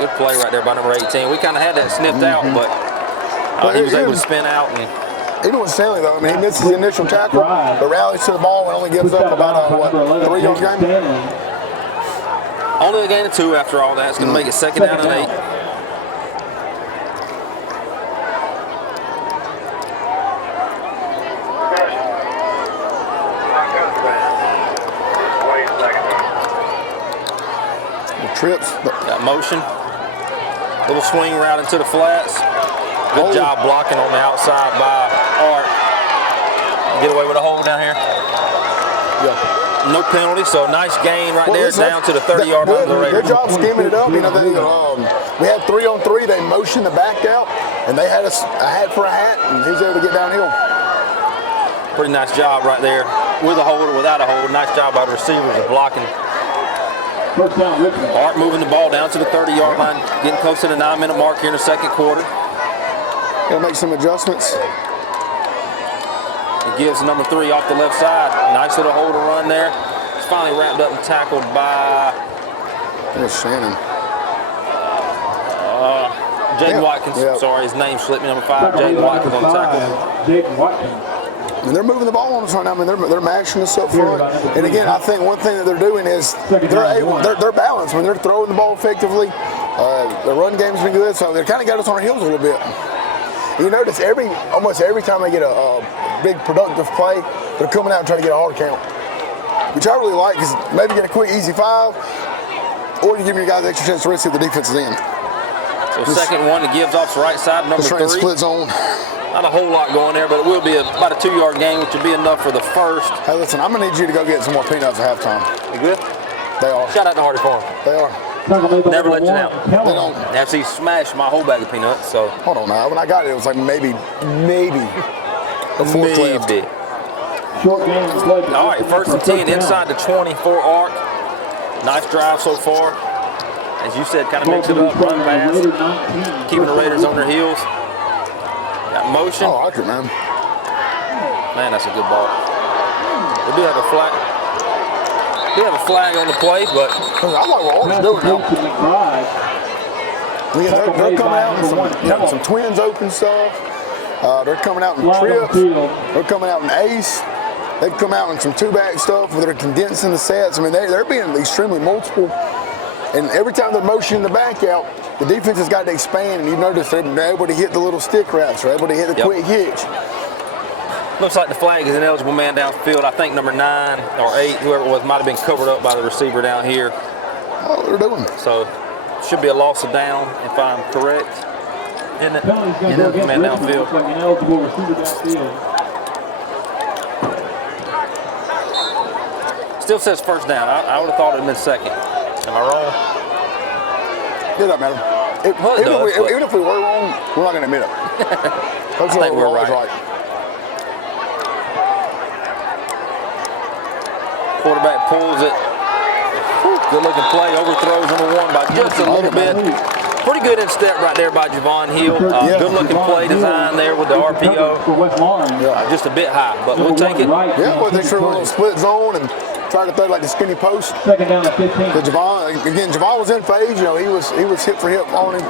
Good play right there by number 18. We kind of had that sniffed out, but he was able to spin out. And even with Stanley, though, I mean, he misses the initial tackle, but rallies to the ball and only gives up about a 3-yard gain. Only a gain of 2 after all that. It's going to make it 2nd down and 8. Trips. Got motion. Little swing route into the flats. Good job blocking on the outside by Art. Get away with a hold down here. Yeah. No penalty, so nice gain right there down to the 30-yard line of the Raiders. Good job skimming it up. You know, we had 3-on-3. They motioned the back out, and they had a hat for a hat, and he was able to get downhill. Pretty nice job right there. With a hold or without a hold. Nice job by the receivers of blocking. Art moving the ball down to the 30-yard line, getting close to the 9-minute mark here in the 2nd quarter. Gonna make some adjustments. He gives number 3 off the left side. Nice little hold and run there. It's finally wrapped up and tackled by Shannon. Jaden Watkins. Yeah. Sorry, his name slipped me. Number 5, Jaden Watkins on the tackle. Jaden Watkins. And they're moving the ball on us right now. I mean, they're matching us up front. And again, I think one thing that they're doing is they're balanced. When they're throwing the ball effectively, the run game's been good, so they kind of got us on our heels a little bit. You notice almost every time they get a big productive play, they're coming out and trying to get a hard count, which I really like, because maybe get a quick, easy 5, or you give your guys an extra chance to risk if the defense is in. So second one, it gives off the right side, number 3. Split zone. Not a whole lot going there, but it will be about a 2-yard gain, which will be enough for the first. Hey, listen, I'm gonna need you to go get some more peanuts at halftime. You good? They are. Shout out to Hardy Farm. They are. Never let you down. They don't. Actually smashed my whole bag of peanuts, so. Hold on now. When I got it, it was like maybe a fourth left. Maybe. All right, 1st and 10 inside the 20 for Ark. Nice drive so far. As you said, kind of mix it up, run pass, keeping the Raiders on their heels. Got motion. Oh, I like it, man. Man, that's a good ball. We do have a flag. We have a flag on the play, but I like what Ark's doing now. They're coming out with some twins open stuff. They're coming out in Flag on trips. field. They're coming out in ace. They've come out in some two-back stuff where they're condensing the sets. I mean, they're being extremely multiple. And every time they're motioning the back out, the defense has got to expand. And you notice they're able to hit the little stick routes. They're able to hit the quick hitch. Looks like the flag is an eligible man downfield. I think number 9 or 8, whoever it was, might have been covered up by the receiver down here. Oh, they're doing. So should be a loss of down if I'm correct. Isn't it? Penalty's going to go against man Richmond. downfield. Looks like an eligible receiver downfield. Still says first down. I would have thought it would have been second. Am I wrong? It doesn't matter. Even if we were wrong, we're not going to admit it. I think we're right. Quarterback pulls it. Good looking play. Overthrows number 1 by just a little bit. Pretty good in step right there by Javon Hill. Good looking play design there with the RPO. Just a bit high, but we'll take it. Yeah, well, they threw a little split zone and tried to throw like the skinny post. Second down at 15. But Javon was in phase. You know, he was hip for hip on him.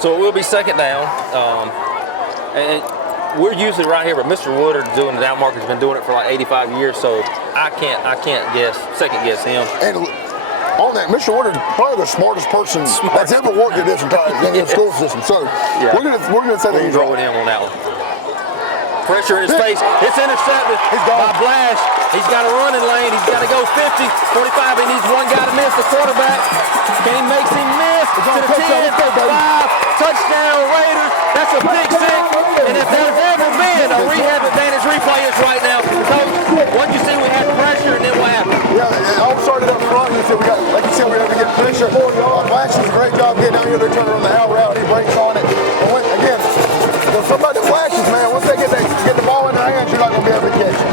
So it will be second down. And we're usually right here, but Mr. Woodard doing the down marker's been doing it for like 85 years, so I can't second guess him. And on that, Mr. Woodard probably the smartest person that's ever worked at this entire school system. So we're gonna say that he's right with him on that one. Pressure in his face. It's intercepted by Blash. He's got a running lane. He's got to go 50, 45. He needs one guy to miss. The quarterback. He makes him miss to the 10, 5. Touchdown Raiders. That's a big six. And if there's ever been a rehab advantage replay, it's right now. So once you see we had pressure, and then what happened? Yeah, it all started up front. Like you said, we had to get pressure. Blash does a great job getting down here. They're turning on the out route. He breaks on it. And again, when somebody flashes, man, once they get the ball in their hands, you're not going to be able to catch it.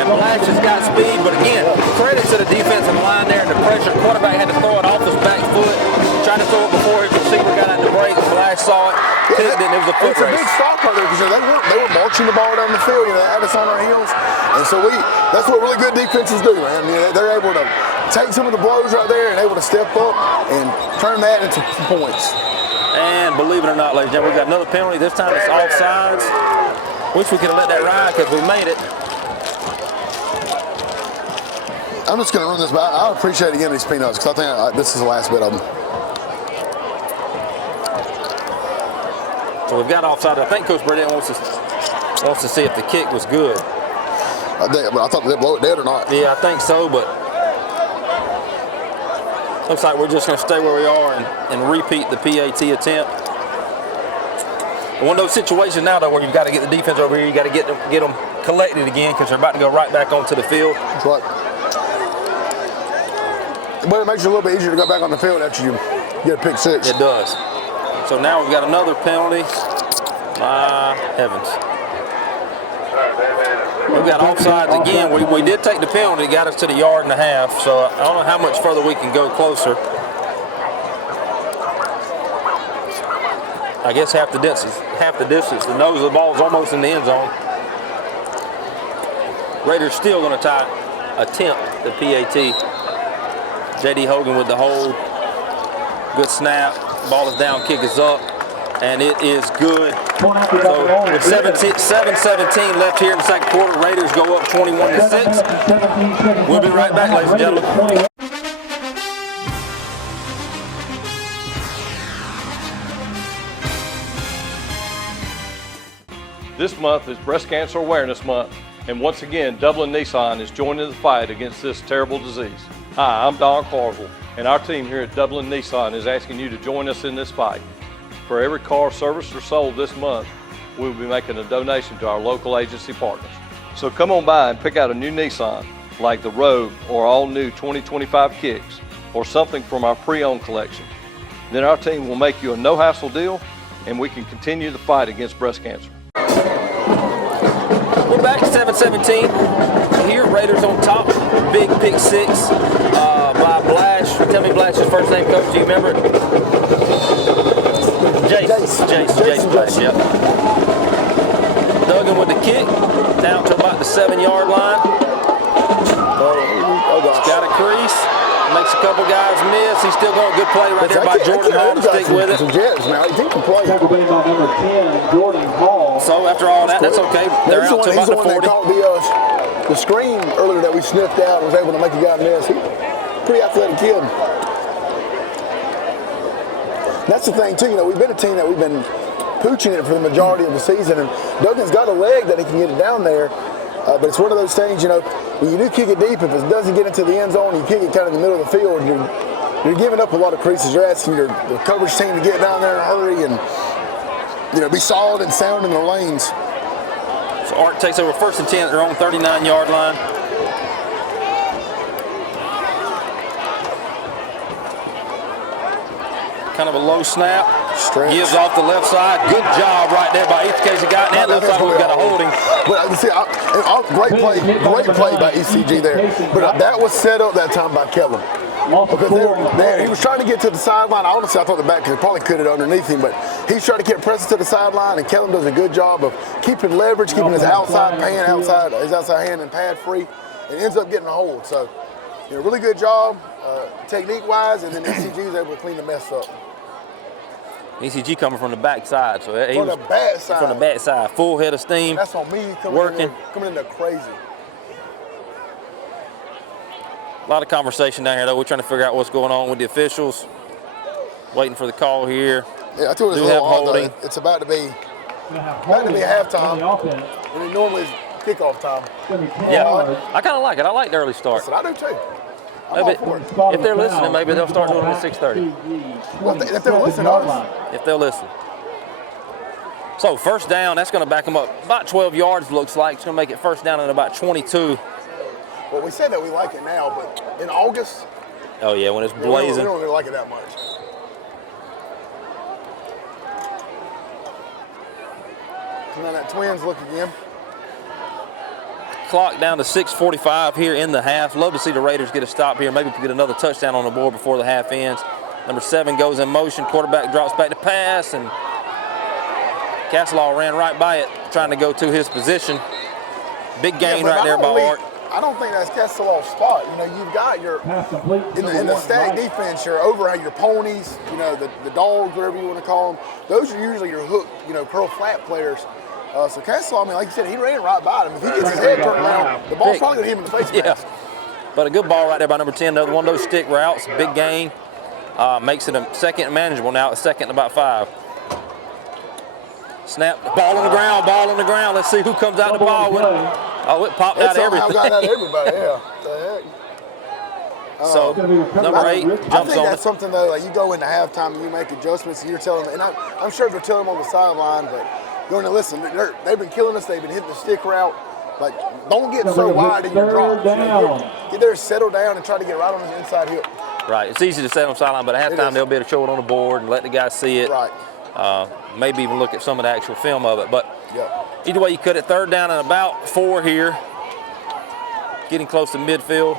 And Blash has got speed, but again, credit to the defensive line there and the pressure. Quarterback had to throw it off his back foot. Tried to throw it before his receiver got out the break. Blash saw it, kicked it, and it was a foot race. It's a big stop right there because they were marching the ball down the field. You know, they had us on our heels. And so that's what really good defenses do, man. You know, they're able to take some of the blows right there and able to step up and turn that into points. And believe it or not, ladies and gentlemen, we've got another penalty. This time it's offsides. Wish we could have let that ride because we made it. I'm just going to run this back. I appreciate again these peanuts because I think this is the last bit of them. So we've got offside. I think Coach Burdett wants to see if the kick was good. I thought they blow it dead or not. Yeah, I think so, but looks like we're just going to stay where we are and repeat the PAT attempt. One of those situations now, though, where you've got to get the defense over here, you got to get them collected again because they're about to go right back onto the field. That's right. But it makes it a little bit easier to go back on the field after you get a pick six. It does. So now we've got another penalty. My heavens. We've got offsides again. We did take the penalty, got us to the 1.5 yards, so I don't know how much further we can go closer. I guess half the distance. The nose of the ball is almost in the end zone. Raiders still going to attempt the PAT. J.D. Hogan with the hold. Good snap. Ball is down, kick is up, and it is good. So with 7:17 left here in the second quarter, Raiders go up 21-6. We'll be right back, ladies and gentlemen. This month is Breast Cancer Awareness Month, and once again, Dublin Nissan is joining the fight against this terrible disease. Hi, I'm Don Clarksville, and our team here at Dublin Nissan is asking you to join us in this fight. For every car serviced or sold this month, we'll be making a donation to our local agency partners. So come on by and pick out a new Nissan, like the Rogue or all-new 2025 Kicks, or something from our pre-owned collection. Then our team will make you a no-hassle deal, and we can continue the fight against breast cancer. We're back to 7:17. Here, Raiders on top. Big pick six by Blash. Tell me Blash's first name, Coach. Do you remember it? Jace Blash, yep. Duggan with the kick. Down to about the 7-yard line. He's got a crease. Makes a couple guys miss. He's still going. Good play right there by Jordan Hall to stick with it. Jets now. He can play. Tackled by number 10, Jordan Hall. So after all that, that's okay. They're out to about the 40. He's the one that caught the screen earlier that we sniffed out and was able to make a guy miss. He's a pretty athletic kid. That's the thing, too. You know, we've been a team that we've been pooching it for the majority of the season, and Duggan's got a leg that he can get it down there. But it's one of those things, you know, when you do kick it deep, if it doesn't get into the end zone, you kick it kind of in the middle of the field, you're giving up a lot of creases. You're asking your coverage team to get down there in a hurry and, you know, be solid and sound in their lanes. So Art takes over 1st and 10 at their own 39-yard line. Kind of a low snap. Stretch. Gives off the left side. Good job right there by ECG. That looks like we've got a holding. But see, great play by ECG there. But that was set up that time by Kellen. Because he was trying to get to the sideline. Honestly, I thought the back could probably cut it underneath him, but he's trying to get pressing to the sideline, and Kellen does a good job of keeping leverage, keeping his outside hand and pad free, and ends up getting a hold. So, you know, really good job technique-wise, and then ECG was able to clean the mess up. ECG coming from the back side. So From the back side. Full head of steam. That's on me coming in there crazy. A lot of conversation down here, though. We're trying to figure out what's going on with the officials. Waiting for the call here. Yeah, I told you it's holding. It's about to be halftime. And it normally is kickoff time. Yeah, I kind of like it. I like the early start. Listen, I do too. If they're listening, maybe they'll start doing it at 6:30. Well, if they're listening, if they'll listen. So 1st down, that's going to back them up about 12 yards, looks like. It's going to make it 1st down at about 22. Well, we say that we like it now, but in August, oh yeah, when it's blazing, we don't really like it that much. Now that Twins look again. Clock down to 6:45 here in the half. Love to see the Raiders get a stop here. Maybe get another touchdown on the board before the half ends. Number 7 goes in motion. Quarterback drops back to pass, and Castleall ran right by it, trying to go to his position. Big gain right there by Art. I don't think that's Castleall's spot. You know, you've got your in the stack defense, your ponies, you know, the dogs, whatever you want to call them. Those are usually your hook, you know, curl flat players. So Castleall, I mean, like you said, he ran right by him. If he gets his head turned around, the ball's probably going to hit him in the face. Yeah, but a good ball right there by number 10. Another one of those stick routes, big gain. Makes it a 2nd and manageable now. A 2nd and about 5. Snap, ball on the ground. Let's see who comes out the ball with it. Oh, it popped out everything. Got out everybody, yeah. The heck? So, number 8 jumps on it. I think that's something, though, like you go into halftime and you make adjustments and you're telling them, and I'm sure they're telling them on the sideline, but going to listen, they've been killing us. They've been hitting the stick route. Like, don't get so wide in your drops. Get there, settle down, and try to get right on his inside hip. Right. It's easy to set on sideline, but at halftime they'll be able to show it on the board and let the guys see it. Right. Maybe even look at some of the actual film of it. But either way, you cut it 3rd down and about 4 here. Getting close to midfield.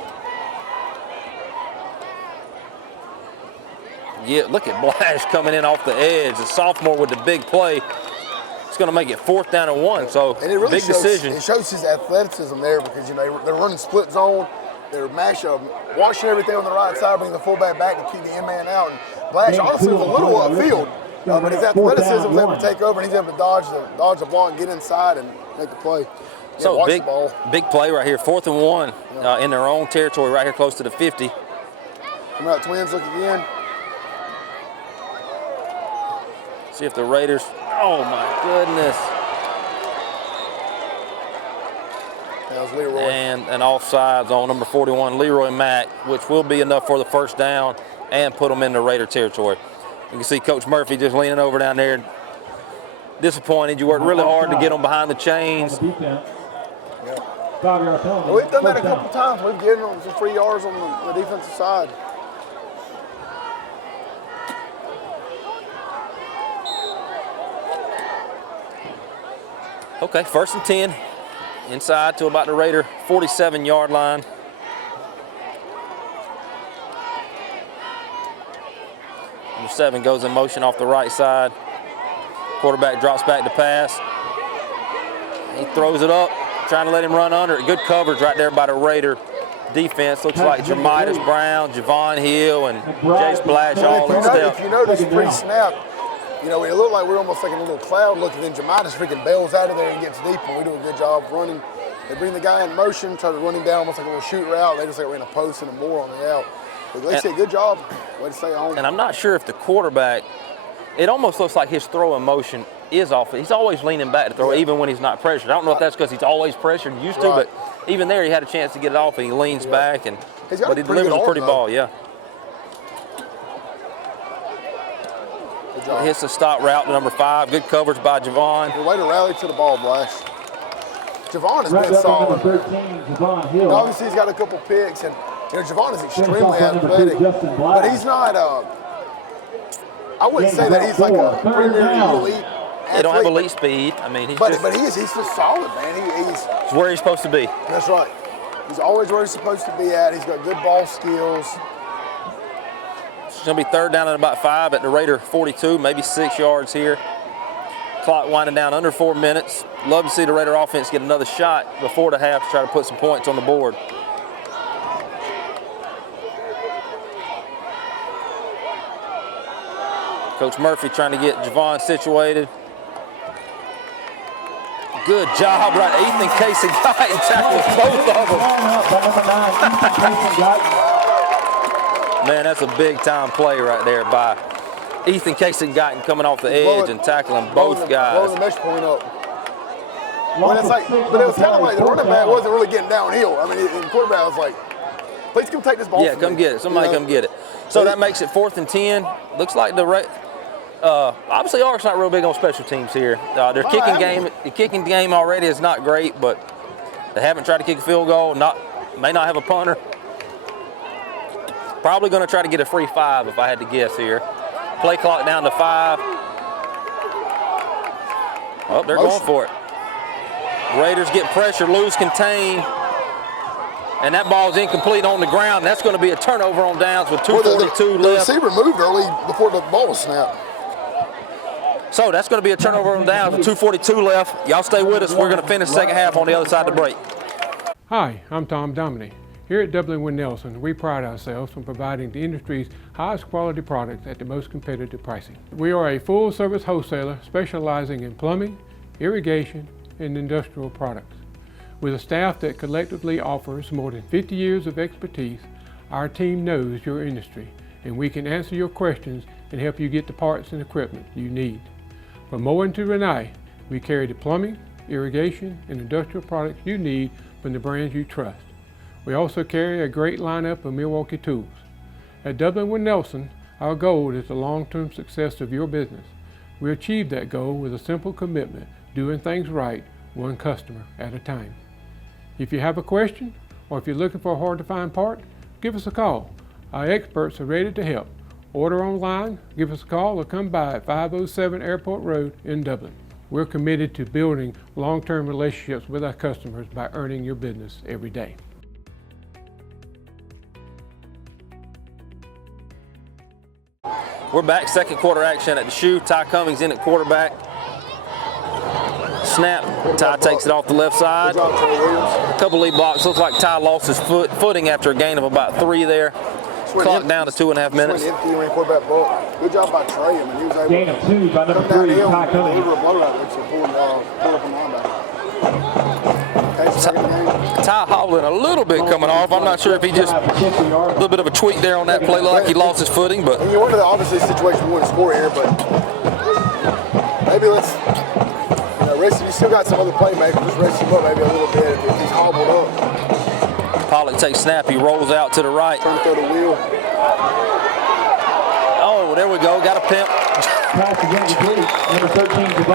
Yeah, look at Blash coming in off the edge. The sophomore with the big play. It's going to make it 4th down and 1. So and it really big decision. It shows his athleticism there because, you know, they're running split zone. They're washing everything on the right side, bringing the fullback back to keep the in-man out. And Blash honestly was a little upfield, but his athleticism was able to take over, and he's able to dodge the ball and get inside and make the play. So big play right here, 4th and 1 in their own territory right here close to the 50. Come out, Twins, look again. See if the Raiders, oh my goodness. That was Leroy. And an offsides on number 41, Leroy Mack, which will be enough for the 1st down and put them in the Raider territory. You can see Coach Murphy just leaning over down there. Disappointed. You worked really hard to get them behind the chains. We've done that a couple times. We've given them some free yards on the defensive side. Okay, 1st and 10. Inside to about the Raider 47-yard line. Number 7 goes in motion off the right side. Quarterback drops back to pass. He throws it up, trying to let him run under it. Good coverage right there by the Raider defense. Looks like Jermidas Brown, Javon Hill, and Jace Blash all in step. If you notice pre-snap, you know, it looked like we were almost like in a little cloud look, and then Jemiah just freaking bails out of there and gets deep, and we do a good job of running. They bring the guy in motion, try to run him down almost like a little shoot route. They just like ran a post and a more on the out. But they say good job. Way to stay home. And I'm not sure if the quarterback, it almost looks like his throw in motion is off. He's always leaning back to throw, even when he's not pressured. I don't know if that's because he's always pressured, used to, but even there he had a chance to get it off, and he leans back, and but he delivers a pretty ball, Hits the stop route to number 5. Good coverage by Javon. Good way to rally to the ball, Blash. Javon has been solid. 13, Javon Hill. Obviously, he's got a couple picks, and you know, Javon is extremely athletic, but he's not. I wouldn't say that he's like a premier elite athlete. They don't have elite speed. I mean, he's he's just solid, man. He's where he's supposed to be. That's right. He's always where he's supposed to be at. He's got good ball skills. It's going to be 3rd down and about 5 at the Raider 42, maybe 6 yards here. Clock winding down under 4 minutes. Love to see the Raider offense get another shot before the half to try to put some points on the board. Coach Murphy trying to get Javon situated. Good job, right? Ethan Casey Guyton tackles both of them. Man, that's a big-time play right there by Ethan Casey Guyton coming off the edge and tackling both guys. Blowing the mesh point up. But it was kind of like the running back wasn't really getting downhill. I mean, the quarterback was like, please come take this ball from come me. get it. Somebody come get it. So that makes it 4th and 10. Looks like obviously Ark's not real big on special teams here. Their kicking game already is not great, but they haven't tried to kick a field goal. May not have a punter. Probably going to try to get a free 5 if I had to guess here. Play clock down to 5. Oh, they're going for it. Raiders get pressure, lose contain, and that ball's incomplete on the ground. That's going to be a turnover on downs with 2:42 left. The receiver moved early before the ball was snapped. So that's going to be a turnover on downs with 2:42 left. Y'all stay with us. We're going to finish the second half on the other side of the break. Hi, I'm Tom Domine. Here at Dublin Wind Nelson, we pride ourselves on providing the industry's highest quality products at the most competitive pricing. We are a full-service wholesaler specializing in plumbing, irrigation, and industrial products. With a staff that collectively offers more than 50 years of expertise, our team knows your industry, and we can answer your questions and help you get the parts and equipment you need. From Moen to Renee, we carry the plumbing, irrigation, and industrial products you need from the brands you trust. We also carry a great lineup of Milwaukee tools. At Dublin Wind Nelson, our goal is the long-term success of your business. We achieve that goal with a simple commitment, doing things right, one customer at a time. If you have a question, or if you're looking for a hard-to-find part, give us a call. Our experts are ready to help. Order online, give us a call, or come by at 507 Airport Road in Dublin. We're committed to building long-term relationships with our customers by earning your business every day. We're back, second quarter action at the shoe. Ty Cummings in at quarterback. Snap, Ty takes it off the left side. A couple lead blocks, looks like Ty lost his footing after a gain of about 3 there. Clock down to 2.5 minutes. Good job by Trey. I mean, he was able Gain of 2 by number 3, Ty Cummings. Ty hobbling a little bit coming off. I'm not sure if he just a little bit of a tweak there on that play, like he lost his footing, but you wonder the obviously situation we want to score here, but maybe let's rest. You still got some other playmakers. Just rest him up maybe a little bit if he's hobbled up. Pollock takes snap. He rolls out to the right. Trying to throw the wheel. Oh, there we go. Got a pimp. I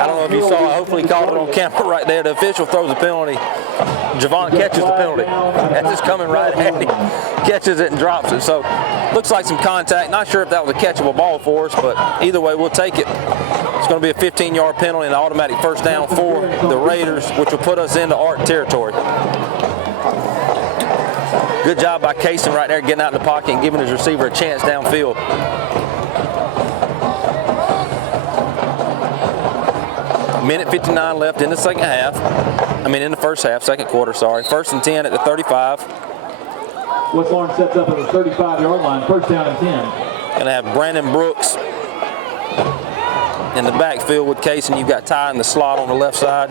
don't know if you saw it. Hopefully he caught it on camera right there. The official throws a penalty. Javon catches the penalty. That's just coming right at him. Catches it and drops it. So looks like some contact. Not sure if that was a catchable ball for us, but either way, we'll take it. It's going to be a 15-yard penalty and an automatic first down for the Raiders, which will put us into Ark territory. Good job by Kaysen right there getting out in the pocket and giving his receiver a chance downfield. Minute 59 left in the second half. In the first half, second quarter, sorry. 1st and 10 at the 35. West Lawrence sets up at the 35-yard line, first down and 10. Gonna have Brandon Brooks in the backfield with Case, and you've got Ty in the slot on the left side.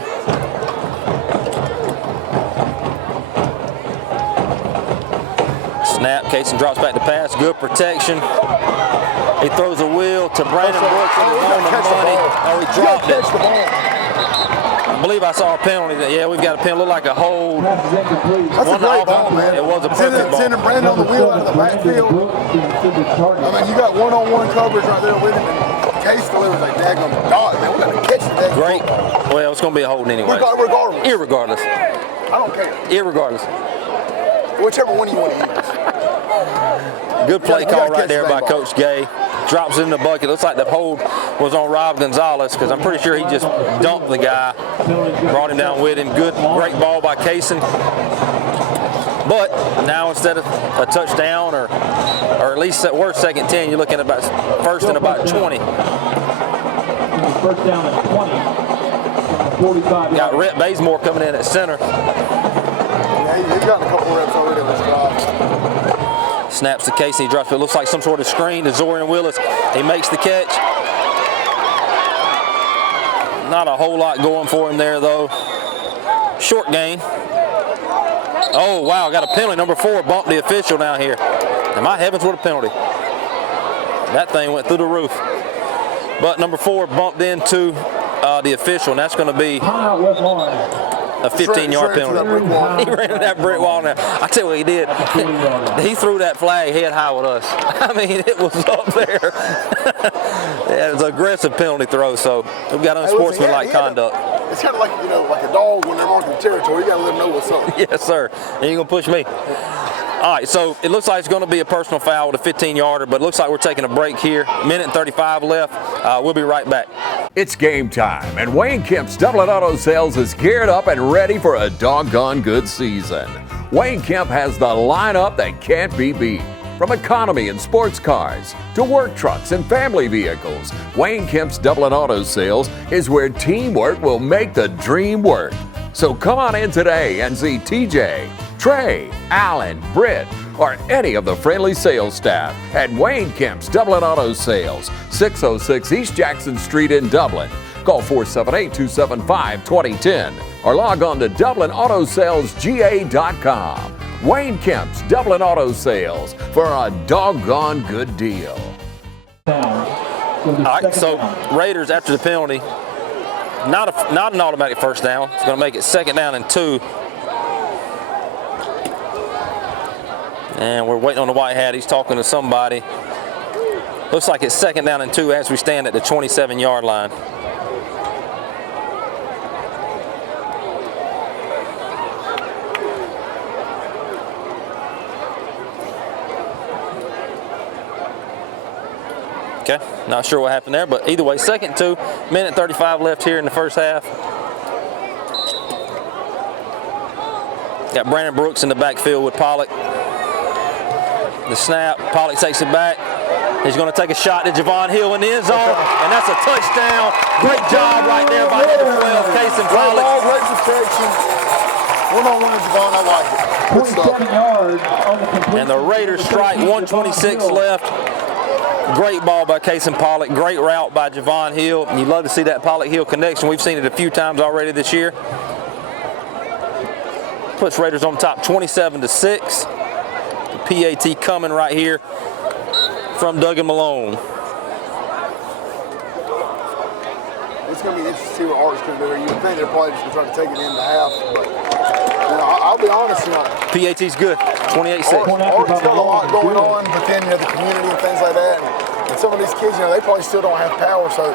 Snap, Casey drops back to pass, good protection. He throws a wheel to Brandon Brooks and he's on the money. Oh, he dropped it. I believe I saw a penalty. Yeah, we've got a penalty, look like a hold. That's a great ball, man. It was a perfect ball. Sending Brandon on the wheel out of the backfield. I mean, you got one-on-one coverage right there with him, and Case delivers a daggum dog, man. We got to catch the daggum. Great. Well, it's going to be a holding anyway. Regardless. Irregardless. I don't care. Irregardless. Whichever one you want to use. Good play call right there by Coach Gay. Drops it in the bucket. Looks like the hold was on Rob Gonzalez because I'm pretty sure he just dumped the guy. Brought him down with him. Good, great ball by Kaysen. But now instead of a touchdown or at least at worst second 10, you're looking at about first and about 20. First down at 20. 45. Got Rhett Bazemore coming in at center. Yeah, he's gotten a couple reps already in this drive. Snaps to Casey, he drops it. Looks like some sort of screen to Zorian Willis. He makes the catch. Not a whole lot going for him there, though. Short gain. Oh, wow, got a penalty. Number 4 bumped the official down here. And my heavens, what a penalty. That thing went through the roof. But number 4 bumped into the official, and that's going to be a 15-yard penalty. He ran that brick wall now. I tell you what he did. He threw that flag head high with us. I mean, it was up there. Yeah, it was an aggressive penalty throw, so we've got unsportsmanlike conduct. It's kind of like, like a dog when they're marking the territory. You got to let them know what's up. Yes, sir. You ain't going to push me. All right, so it looks like it's going to be a personal foul with a 15-yarder, but it looks like we're taking a break here. Minute and 35 left. We'll be right back. It's game time, and Wayne Kemp's Dublin Auto Sales is geared up and ready for a doggone good season. Wayne Kemp has the lineup that can't be beat. From economy and sports cars to work trucks and family vehicles, Wayne Kemp's Dublin Auto Sales is where teamwork will make the dream work. So come on in today and see TJ, Trey, Alan, Britt, or any of the friendly sales staff at Wayne Kemp's Dublin Auto Sales, 606 East Jackson Street in Dublin. Call 478-275-2010 or log on to DublinAutoSalesGA.com. Wayne Kemp's Dublin Auto Sales for a doggone good deal. All right, so Raiders after the penalty, not an automatic first down. It's going to make it second down and 2. And we're waiting on the white hat. He's talking to somebody. Looks like it's second down and 2 as we stand at the 27-yard line. Okay, not sure what happened there, but either way, second 2, minute 35 left here in the first half. Got Brandon Brooks in the backfield with Pollock. The snap, Pollock takes it back. He's going to take a shot to Javon Hill in the end zone, and that's a touchdown. Great job right there by number 12, Casey Pollock. Great protection. One-on-one with Javon, I like it. 27 yards on the completion. And the Raiders strike, 126 left. Great ball by Casey Pollock. Great route by Javon Hill. And you love to see that Pollock-Hill connection. We've seen it a few times already this year. Puts Raiders on top 27-6. The PAT coming right here from Duggan Malone. It's going to be interesting to see what Art's going to do. You would think they're probably just going to try to take it in the half, but I'll be honest, PAT's good, 28-6. Art's got a lot going on within the community and things like that. And some of these kids, they probably still don't have power, so I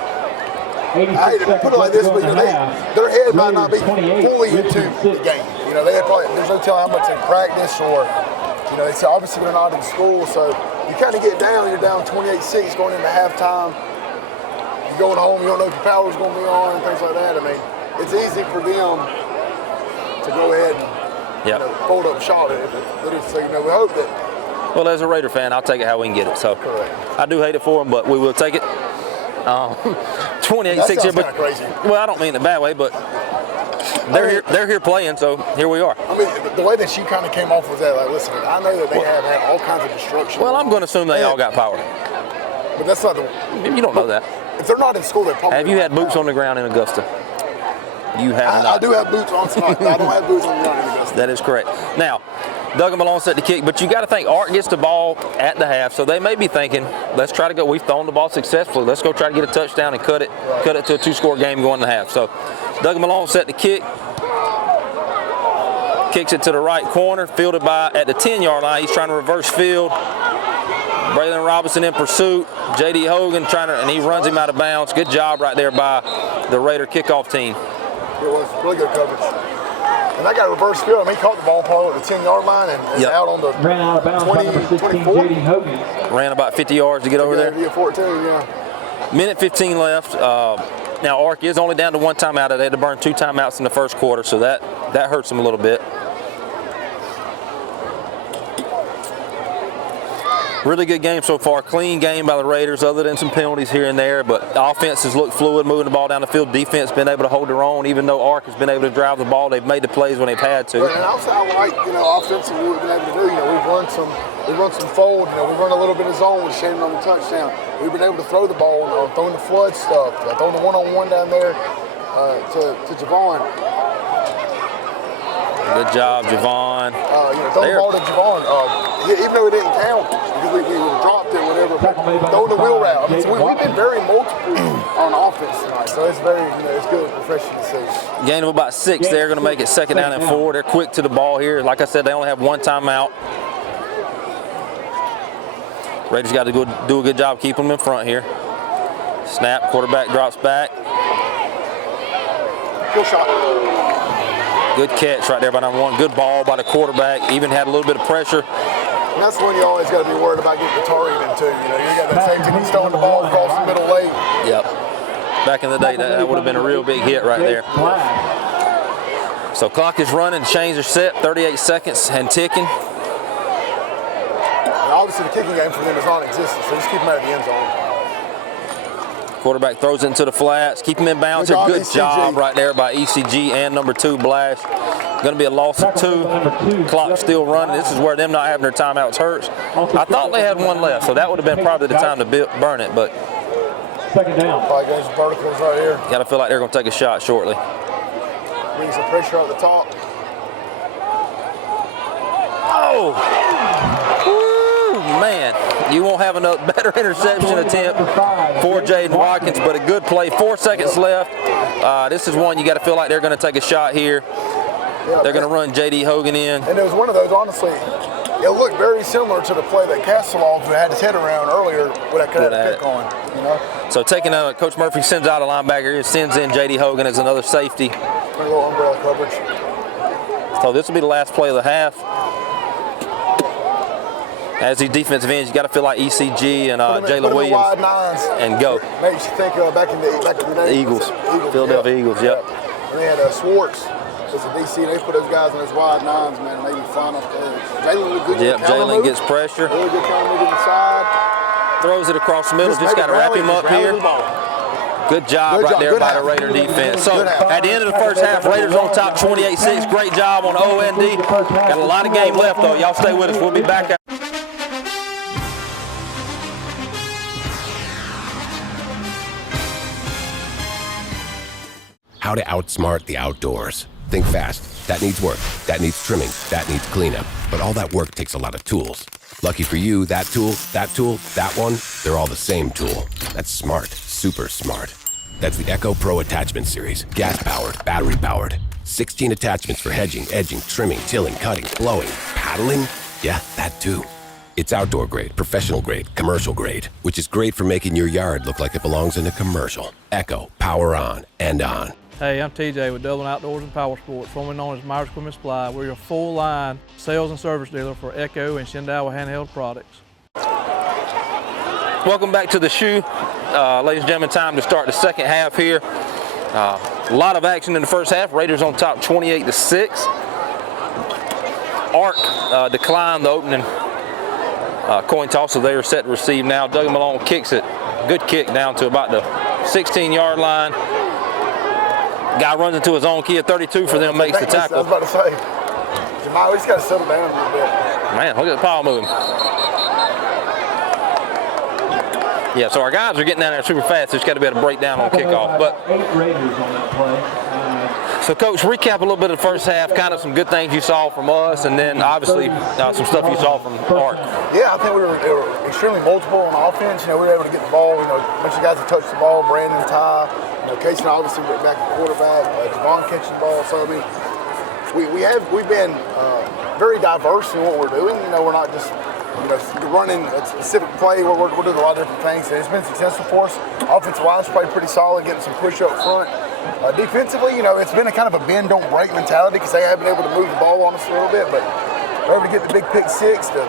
hate to put it like this, but their head might not be fully into the game. They probably, there's no telling how much they practice or, it's obviously they're not in school, so you kind of get down, you're down 28-6 going into halftime. You're going home, you don't know if your power's going to be on and things like that. I mean, it's easy for them to go ahead and fold up shot at it. So, we hope that. Well, as a Raider fan, I'll take it how we can get it. So correct. I do hate it for them, but we will take it. 28-6 here, but crazy. Well, I don't mean in a bad way, but they're here playing, so here we are. I mean, the way that she kind of came off was that, listen, I know that they have had all kinds of destruction. Well, I'm going to assume they all got power. But that's not the. You don't know that. if they're not in school, they're probably. Have you had boots on the ground in Augusta? You have not. I do have boots on tonight, but I don't have boots on the ground in Augusta. That is correct. Now, Doug Malone set the kick, but you got to think Art gets the ball at the half, so they may be thinking, let's try to go. We've thrown the ball successfully. Let's go try to get a touchdown and cut it to a 2-score game going to the half. So Doug Malone set the kick, kicks it to the right corner, fielded by at the 10-yard line. He's trying to reverse field. Braylon Robinson in pursuit. J.D. Hogan and he runs him out of bounds. Good job right there by the Raider kickoff team. It was really good coverage. And that guy reverse field. I mean, he caught the ball probably at the 10-yard line and is out on the Ran out of bounds by number 16, J.D. Hogan. Ran about 50 yards to get over there. 14, yeah. Minute 15 left. Now, Ark is only down to 1 timeout. They had to burn 2 timeouts in the first quarter, so that hurts them a little bit. Really good game so far. Clean game by the Raiders, other than some penalties here and there. But the offense has looked fluid, moving the ball down the field. Defense been able to hold their own, even though Ark has been able to drive the ball. They've made the plays when they've had to. And also, I like, offensively, what we've been able to do. We've run some fold. We've run a little bit of zone with Shannon on the touchdown. We've been able to throw the ball, throwing the flood stuff, throwing the one-on-one down there to Javon. Good job, Javon. Throw the ball to Javon. Even though it didn't count, because we dropped it, whatever. Throw the wheel route. I mean, so we've been very multiple on offense tonight. So it's very, it's good, refreshing to see. Gain of about 6. They're going to make it 2nd down and 4. They're quick to the ball here. Like I said, they only have 1 timeout. Raiders got to go do a good job keeping them in front here. Snap, quarterback drops back. Good shot. Good catch right there by number 1. Good ball by the quarterback. Even had a little bit of pressure. And that's when you always got to be worried about getting the target in too. You got that safety. He's throwing the ball across the middle lane. Yep. Back in the day, that would have been a real big hit right there. So clock is running. Chains are set. 38 seconds and ticking. And obviously, the kicking game for them is non-existent. So just keep them out of the end zone. Quarterback throws it into the flats. Keep him in bounds here. Good job right there by ECG and number 2, Blash. Going to be a loss of 2. Clock still running. This is where them not having their timeouts hurts. I thought they had 1 left, so that would have been probably the time to burn it, but 2nd down. Probably goes verticals right here. Got to feel like they're going to take a shot shortly. Brings some pressure at the top. Man, you won't have a better interception attempt for Jaden Watkins, but a good play. 4 seconds left. This is one you got to feel like they're going to take a shot here. They're going to run J.D. Hogan in. And it was one of those, honestly, it looked very similar to the play that Castelov had his head around earlier with that pick on. So taking Coach Murphy sends out a linebacker here, sends in J.D. Hogan as another safety. A little umbrella coverage. So this will be the last play of the half. As these defensive ends, you got to feel like ECG and Jalen Williams wide nines. And go. Makes you think back in the day. Eagles. Philadelphia Eagles, yep. And they had Swartz as a DC, and they put those guys in those wide nines, man, and they be flying off the edge. Jalen looked good. Yep, Jalen gets pressure. Really good counter move inside. Throws it across the middle. Just got to wrap him up here. Good job right there by the Raider defense. So at the end of the first half, Raiders on top 28-6. Great job on OND. Got a lot of game left, though. Y'all stay with us. We'll be back. How to outsmart the outdoors. Think fast. That needs work. That needs trimming. That needs cleanup. But all that work takes a lot of tools. Lucky for you, that tool, that one, they're all the same tool. That's smart. Super smart. That's the Echo Pro Attachment Series. Gas-powered, battery-powered. 16 attachments for hedging, edging, trimming, tilling, cutting, blowing, paddling. Yeah, that too. It's outdoor grade, professional grade, commercial grade, which is great for making your yard look like it belongs in a commercial. Echo, power on and on. Hey, I'm TJ with Dublin Outdoors and Power Sports, formerly known as Myers Equipment Supply. We're your full-line sales and service dealer for Echo and Shindawa handheld products. Welcome back to the shoe. Ladies and gentlemen, time to start the second half here. A lot of action in the first half. Raiders on top 28-6. Ark declined the opening coin toss, so they are set to receive now. Doug Malone kicks it. Good kick down to about the 16-yard line. Guy runs into his own kid. 32 for them, makes the tackle. I was about to say, Jamal, we just got to settle down a little bit. Man, look at the power moving. Yeah, so our guys are getting down there super fast. There's got to be able to break down on kickoff. But 8 Raiders on that play. so, Coach, recap a little bit of the first half, kind of some good things you saw from us, and then obviously some stuff you saw from Art. Yeah, I think they were extremely multiple on offense. You know, we were able to get the ball. You know, a bunch of guys that touched the ball. Brandon, Ty, you know, Casey obviously went back at quarterback. Devon catching the ball. So I mean, we've been very diverse in what we're doing. You know, we're not just running a specific play. We're doing a lot of different things. And it's been successful for us. Offensive line's played pretty solid, getting some push up front. Defensively, you know, it's been a kind of a bend, don't break mentality because they haven't been able to move the ball on us a little bit, but we're able to get the big pick six to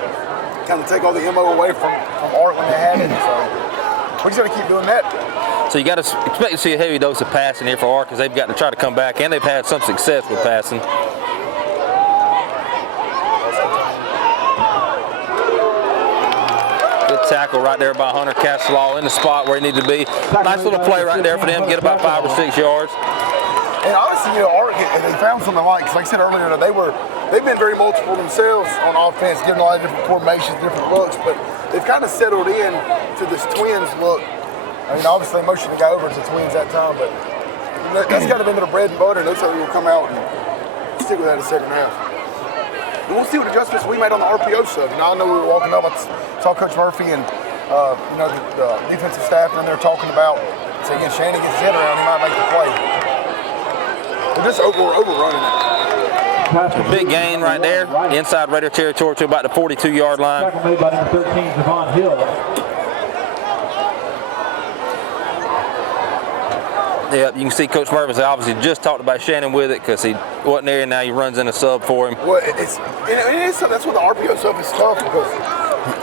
kind of take all the MO away from Art when they had it. So we just got to keep doing that. So you got to expect to see a heavy dose of passing here for Art because they've got to try to come back, and they've had some success with passing. Tackle right there by Hunter Castelaw in the spot where he needed to be. Nice little play right there for them, get about 5 or 6 yards. And honestly, you know, Art, they found something like I said earlier, they've been very multiple themselves on offense, giving a lot of different formations, different looks, but they've kind of settled in to this Twins look. I mean, obviously they motioned the guy over to the Twins that time, but that's kind of been their bread and butter. Looks like we'll come out and stick with that in the second half. And we'll see what adjustments we made on the RPO stuff. You know, I know we were walking up, I saw Coach Murphy and you know, the defensive staff, and they're talking about, so again, Shannon gets his head around, he might make the play. We're just overrunning it. Big gain right there, inside Raider territory to about the 42-yard line. Tackle made by number 13, Devon Hill. Yep, you can see Coach Murphy obviously just talked about Shannon with it because he wasn't there, and now he runs in a sub for him. Well, that's what the RPO stuff is tough because,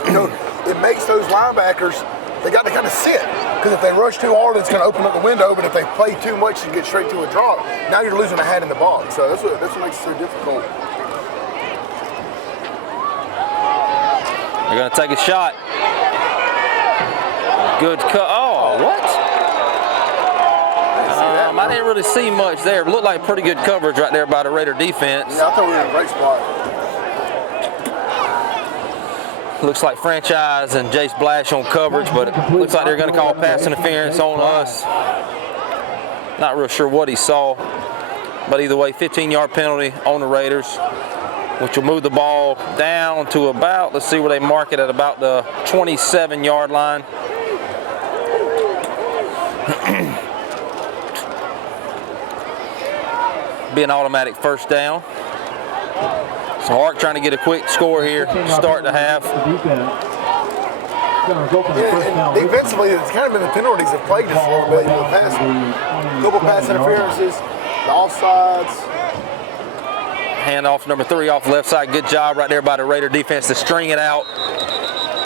you know, it makes those linebackers, they got to kind of sit. Because if they rush too hard, it's going to open up the window, but if they play too much and get straight to a drop, now you're losing a hat in the box. So that's what makes it so difficult. They're going to take a shot. Good cut. Oh, what? I didn't really see much there. It looked like pretty good coverage right there by the Raider defense. Yeah, I thought we were in a great spot. Looks like Franchise and Jace Blash on coverage, but it looks like they're going to call pass interference on us. Not real sure what he saw, but either way, 15-yard penalty on the Raiders, which will move the ball down to about, let's see where they mark it, at about the 27-yard line. Be an automatic first down. So Art trying to get a quick score here, start the half. And defensively, it's kind of been the penalties have plagued us a little bit. The pass, couple pass interferences, the offsides. Handoff number 3 off the left side. Good job right there by the Raider defense to string it out.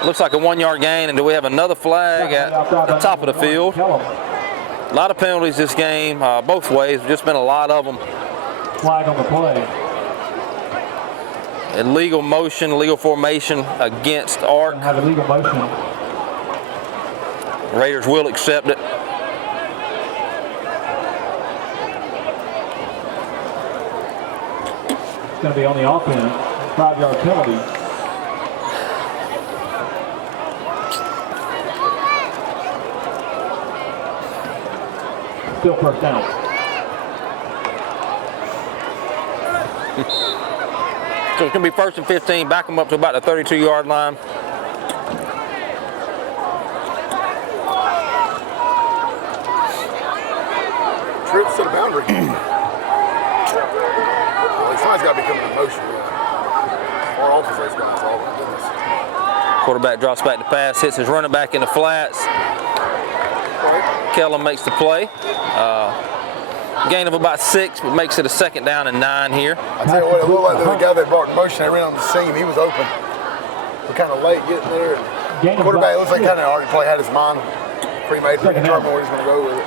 Looks like a 1-yard gain, and do we have another flag at the top of the field? A lot of penalties this game, both ways. Just been a lot of them. Flag on the play. Illegal motion, illegal formation against Art. Have illegal motion. Raiders will accept it. It's going to be on the offense. 5-yard penalty. Still first down. So it's going to be 1st and 15. Back them up to about the 32-yard line. Trips to the boundary. Somebody's got to be coming in motion. Or off of those guys. Oh, my goodness. Quarterback drops back to pass, hits his running back in the flats. Kellum makes the play. Gain of about 6, but makes it a 2nd down and 9 here. I tell you what, it looked like the guy that brought in motion, they ran on the seam, he was open. We're kind of late getting there. And quarterback looks like kind of already probably had his mind pre-made to determine where he's going to go with it.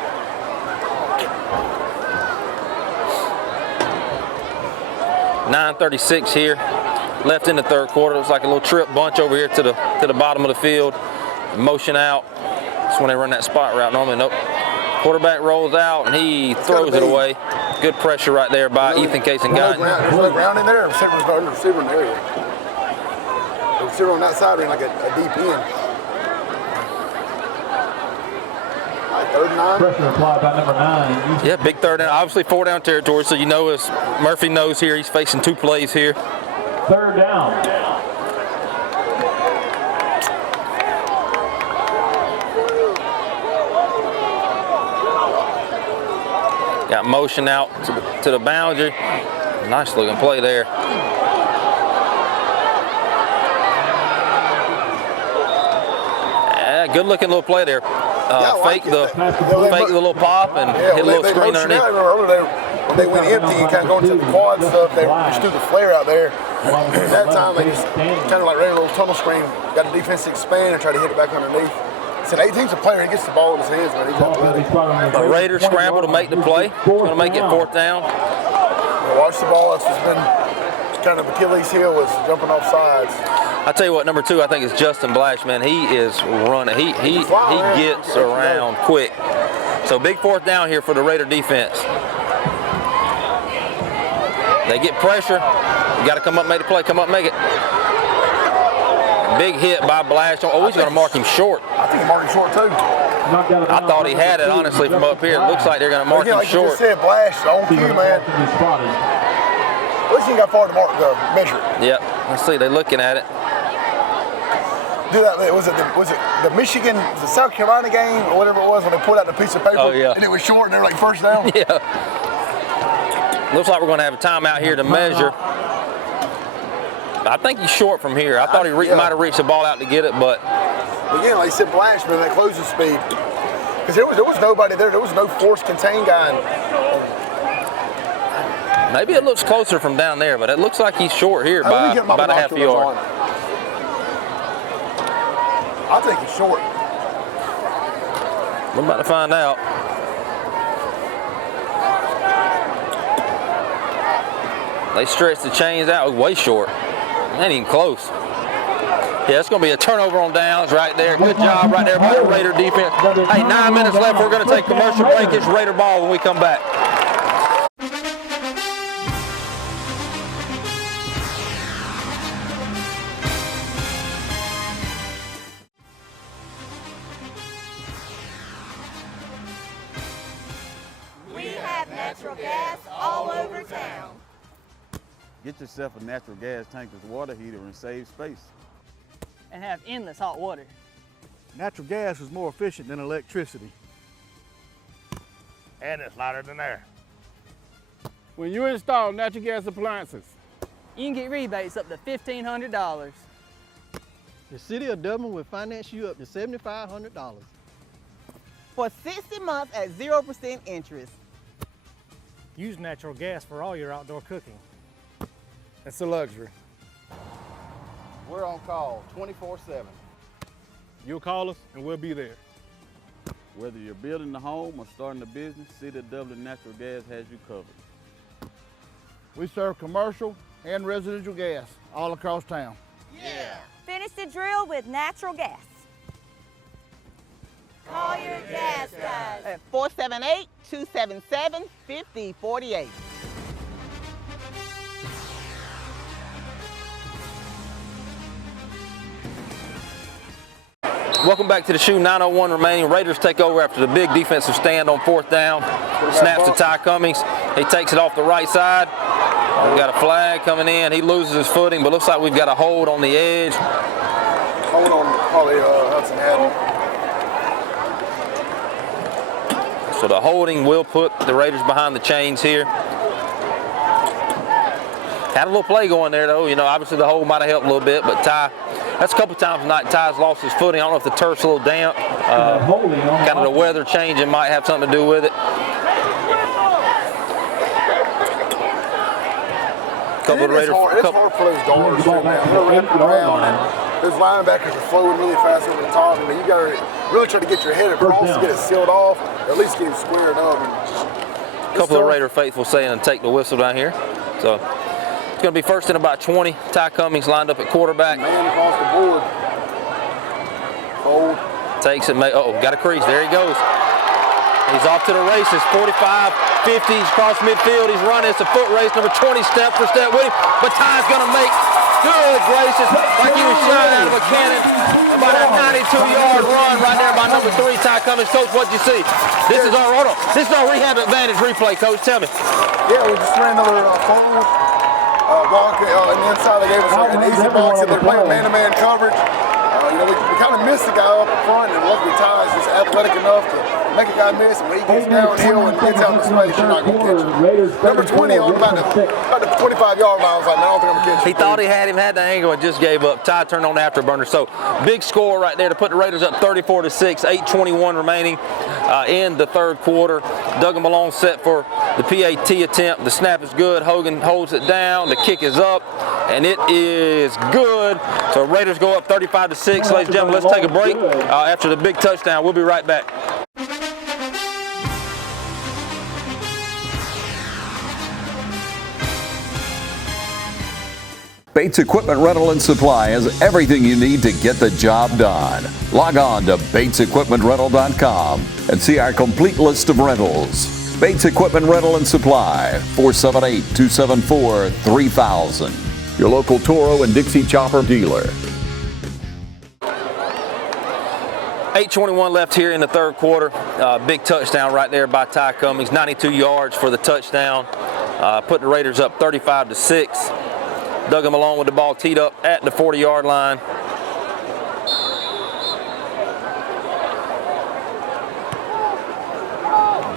.936 here, left in the 3rd quarter. Looks like a little trip bunch over here to the bottom of the field. Motion out. That's when they run that spot route normally. Nope. Quarterback rolls out and he throws it away. Good pressure right there by Ethan Case and Guyton. There's no ground in there. The receiver in the area. The receiver on that side ran like a deep end. Third and 9. Pressure applied by number 9. Yeah, big third down. Obviously 4 down territory, so you know as Murphy knows here, he's facing 2 plays here. Third down. Got motion out to the boundary. Nice looking play there. Yeah, good looking little play there. Fake the little pop and hit a little screen underneath. When they went empty and kind of going to the quad stuff, they just threw the flare out there. At that time, they just kind of like ran a little tunnel screen, got the defense to expand and try to hit it back underneath. So 18's a player, he gets the ball in his hands, man. He's athletic. The Raiders scramble to make the play. It's going to make it 4th down. Watch the ball. That's just been kind of Achilles' heel was jumping off sides. I tell you what, number 2, I think is Justin Blash, man. He is running. He gets around quick. So big 4th down here for the Raider defense. They get pressure. You got to come up, make the play. Come up, make it. Big hit by Blash. Oh, he's going to mark him short. I think he marked him short too. I thought he had it, honestly, from up here. It looks like they're going to mark him like short. You just said, Blash on cue, man. At least he got far to mark the measure. Yep. Let's see. They're looking at it. Do that. Was it the Michigan, the South Carolina game, or whatever it was, when they pulled out the piece of paper and it was short and they were like first down? Yeah. Looks like we're going to have a timeout here to measure. I think he's short from here. I thought he might have reached the ball out to get it, but again, like I said, Blash, man, that closing speed. Because there was nobody there. There was no force contained guy. Maybe it looks closer from down there, but it looks like he's short here by about a half yard. I think he's short. We're about to find out. They stretched the chains out. Way short. Ain't even close. Yeah, it's going to be a turnover on downs right there. Good job right there by the Raider defense. Hey, 9 minutes left. We're going to take commercial break. It's Raider ball when we come back. We have natural gas all over town. Get yourself a natural gas tankless water heater and save space. And have endless hot water. Natural gas is more efficient than electricity. And it's lighter than air. When you install natural gas appliances, you can get rebates up to $1,500. The City of Dublin will finance you up to $7,500. For 60 months at 0% interest. Use natural gas for all your outdoor cooking. It's a luxury. We're on call 24/7. You'll call us and we'll be there. Whether you're building a home or starting a business, City of Dublin Natural Gas has you covered. We serve commercial and residential gas all across town. Yeah. Finish the drill with natural gas. Call your gas guys. At 478-277-5048. Welcome back to the shoe. 9:01 remaining. Raiders take over after the big defensive stand on 4th down. Snaps to Ty Cummings. He takes it off the right side. We've got a flag coming in. He loses his footing, but looks like we've got a hold on the edge. Hold on, probably Hudson Adam. So the holding will put the Raiders behind the chains here. Had a little play going there, though. You know, obviously the hold might have helped a little bit, but Ty, that's a couple times tonight Ty's lost his footing. I don't know if the turf's a little damp. Kind of the weather changing might have something to do with it. It's hard for those guards too, man. They're wrapping around, and those linebackers are flowing really fast over the top. I mean, you got to really try to get your head across to get it sealed off, or at least get him squared up. A couple of Raider faithful saying take the whistle down here. So it's going to be first and about 20. Ty Cummings lined up at quarterback. Man across the board. Fold. Takes it. Got a crease. There he goes. He's off to the races. 45, 50. He's across midfield. He's running. It's a foot race. Number 20 step for step with him. But Ty's going to make Good gracious, like he was shot out of a cannon. About a 92-yard run right there by number 3, Ty Cummings. Coach, what'd you see? This is our rehab advantage replay, Coach. Tell me. Yeah, we just ran another forward block on the inside. They gave us an easy box, and they're playing man-to-man coverage. We kind of missed the guy up front, and luckily Ty is just athletic enough to make a guy miss. And when he gets downhill and gets out in space, you're not going to catch him. Number 20 on about the 25-yard line. I was like, man, I don't think I'm going to catch him. He thought he had the angle, and just gave up. Ty turned on the afterburner. So big score right there to put the Raiders up 34-6, 8:21 remaining in the third quarter. Duggan Malone set for the PAT attempt. The snap is good. Hogan holds it down. The kick is up, and it is good. So Raiders go up 35-6. Ladies and gentlemen, let's take a break. After the big touchdown, we'll be right back. Bates Equipment Rental and Supply has everything you need to get the job done. Log on to BatesEquipmentRental.com and see our complete list of rentals. Bates Equipment Rental and Supply, 478-274-3000. Your local Toro and Dixie Chopper dealer. 8:21 left here in the third quarter. Big touchdown right there by Ty Cummings. 92 yards for the touchdown. Put the Raiders up 35-6. Duggan Malone with the ball teed up at the 40-yard line.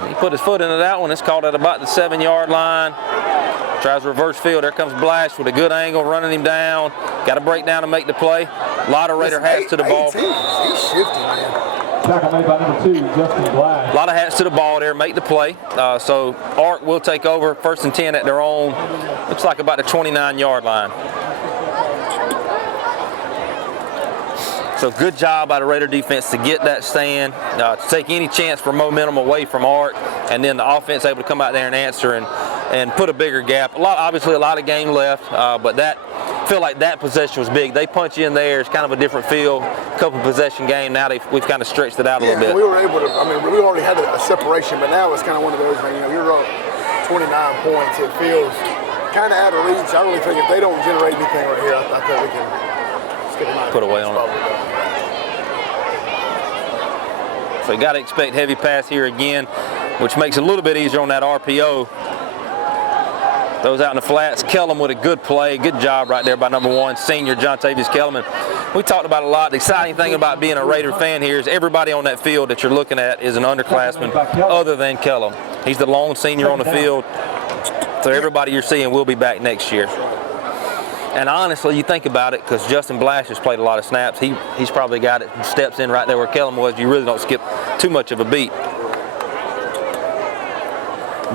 He put his foot into that one. It's called at about the 7-yard line. Tries reverse field. There comes Blash with a good angle, running him down. Got to break down to make the play. A lot of Raider hats to the ball. He's shifting, man. Tackle made by number 2, Justin Blash. A lot of hats to the ball there, make the play. So Ark will take over, 1st and 10 at their own, looks like about the 29-yard line. So good job by the Raider defense to get that stand, to take any chance for momentum away from Ark, and then the offense able to come out there and answer and put a bigger gap. Obviously a lot of game left, but feel like that possession was big. They punch you in there. It's kind of a different feel. Couple possession game. Now we've kind of stretched it out a little bit. We were able to. We already had a separation, but now it's kind of one of those. You're up 29 points. It feels kind of out of reach. I really think if they don't generate anything right here, I think we can skip a night. Put away on it. So you got to expect heavy pass here again, which makes it a little bit easier on that RPO. Those out in the flats. Kellum with a good play. Good job right there by number 1, senior John Tavius Kellum. We talked about a lot. The exciting thing about being a Raider fan here is everybody on that field that you're looking at is an underclassman other than Kellum. He's the lone senior on the field. So everybody you're seeing will be back next year. And honestly, you think about it, because Justin Blash has played a lot of snaps. He's probably got it, steps in right there where Kellum was. You really don't skip too much of a beat.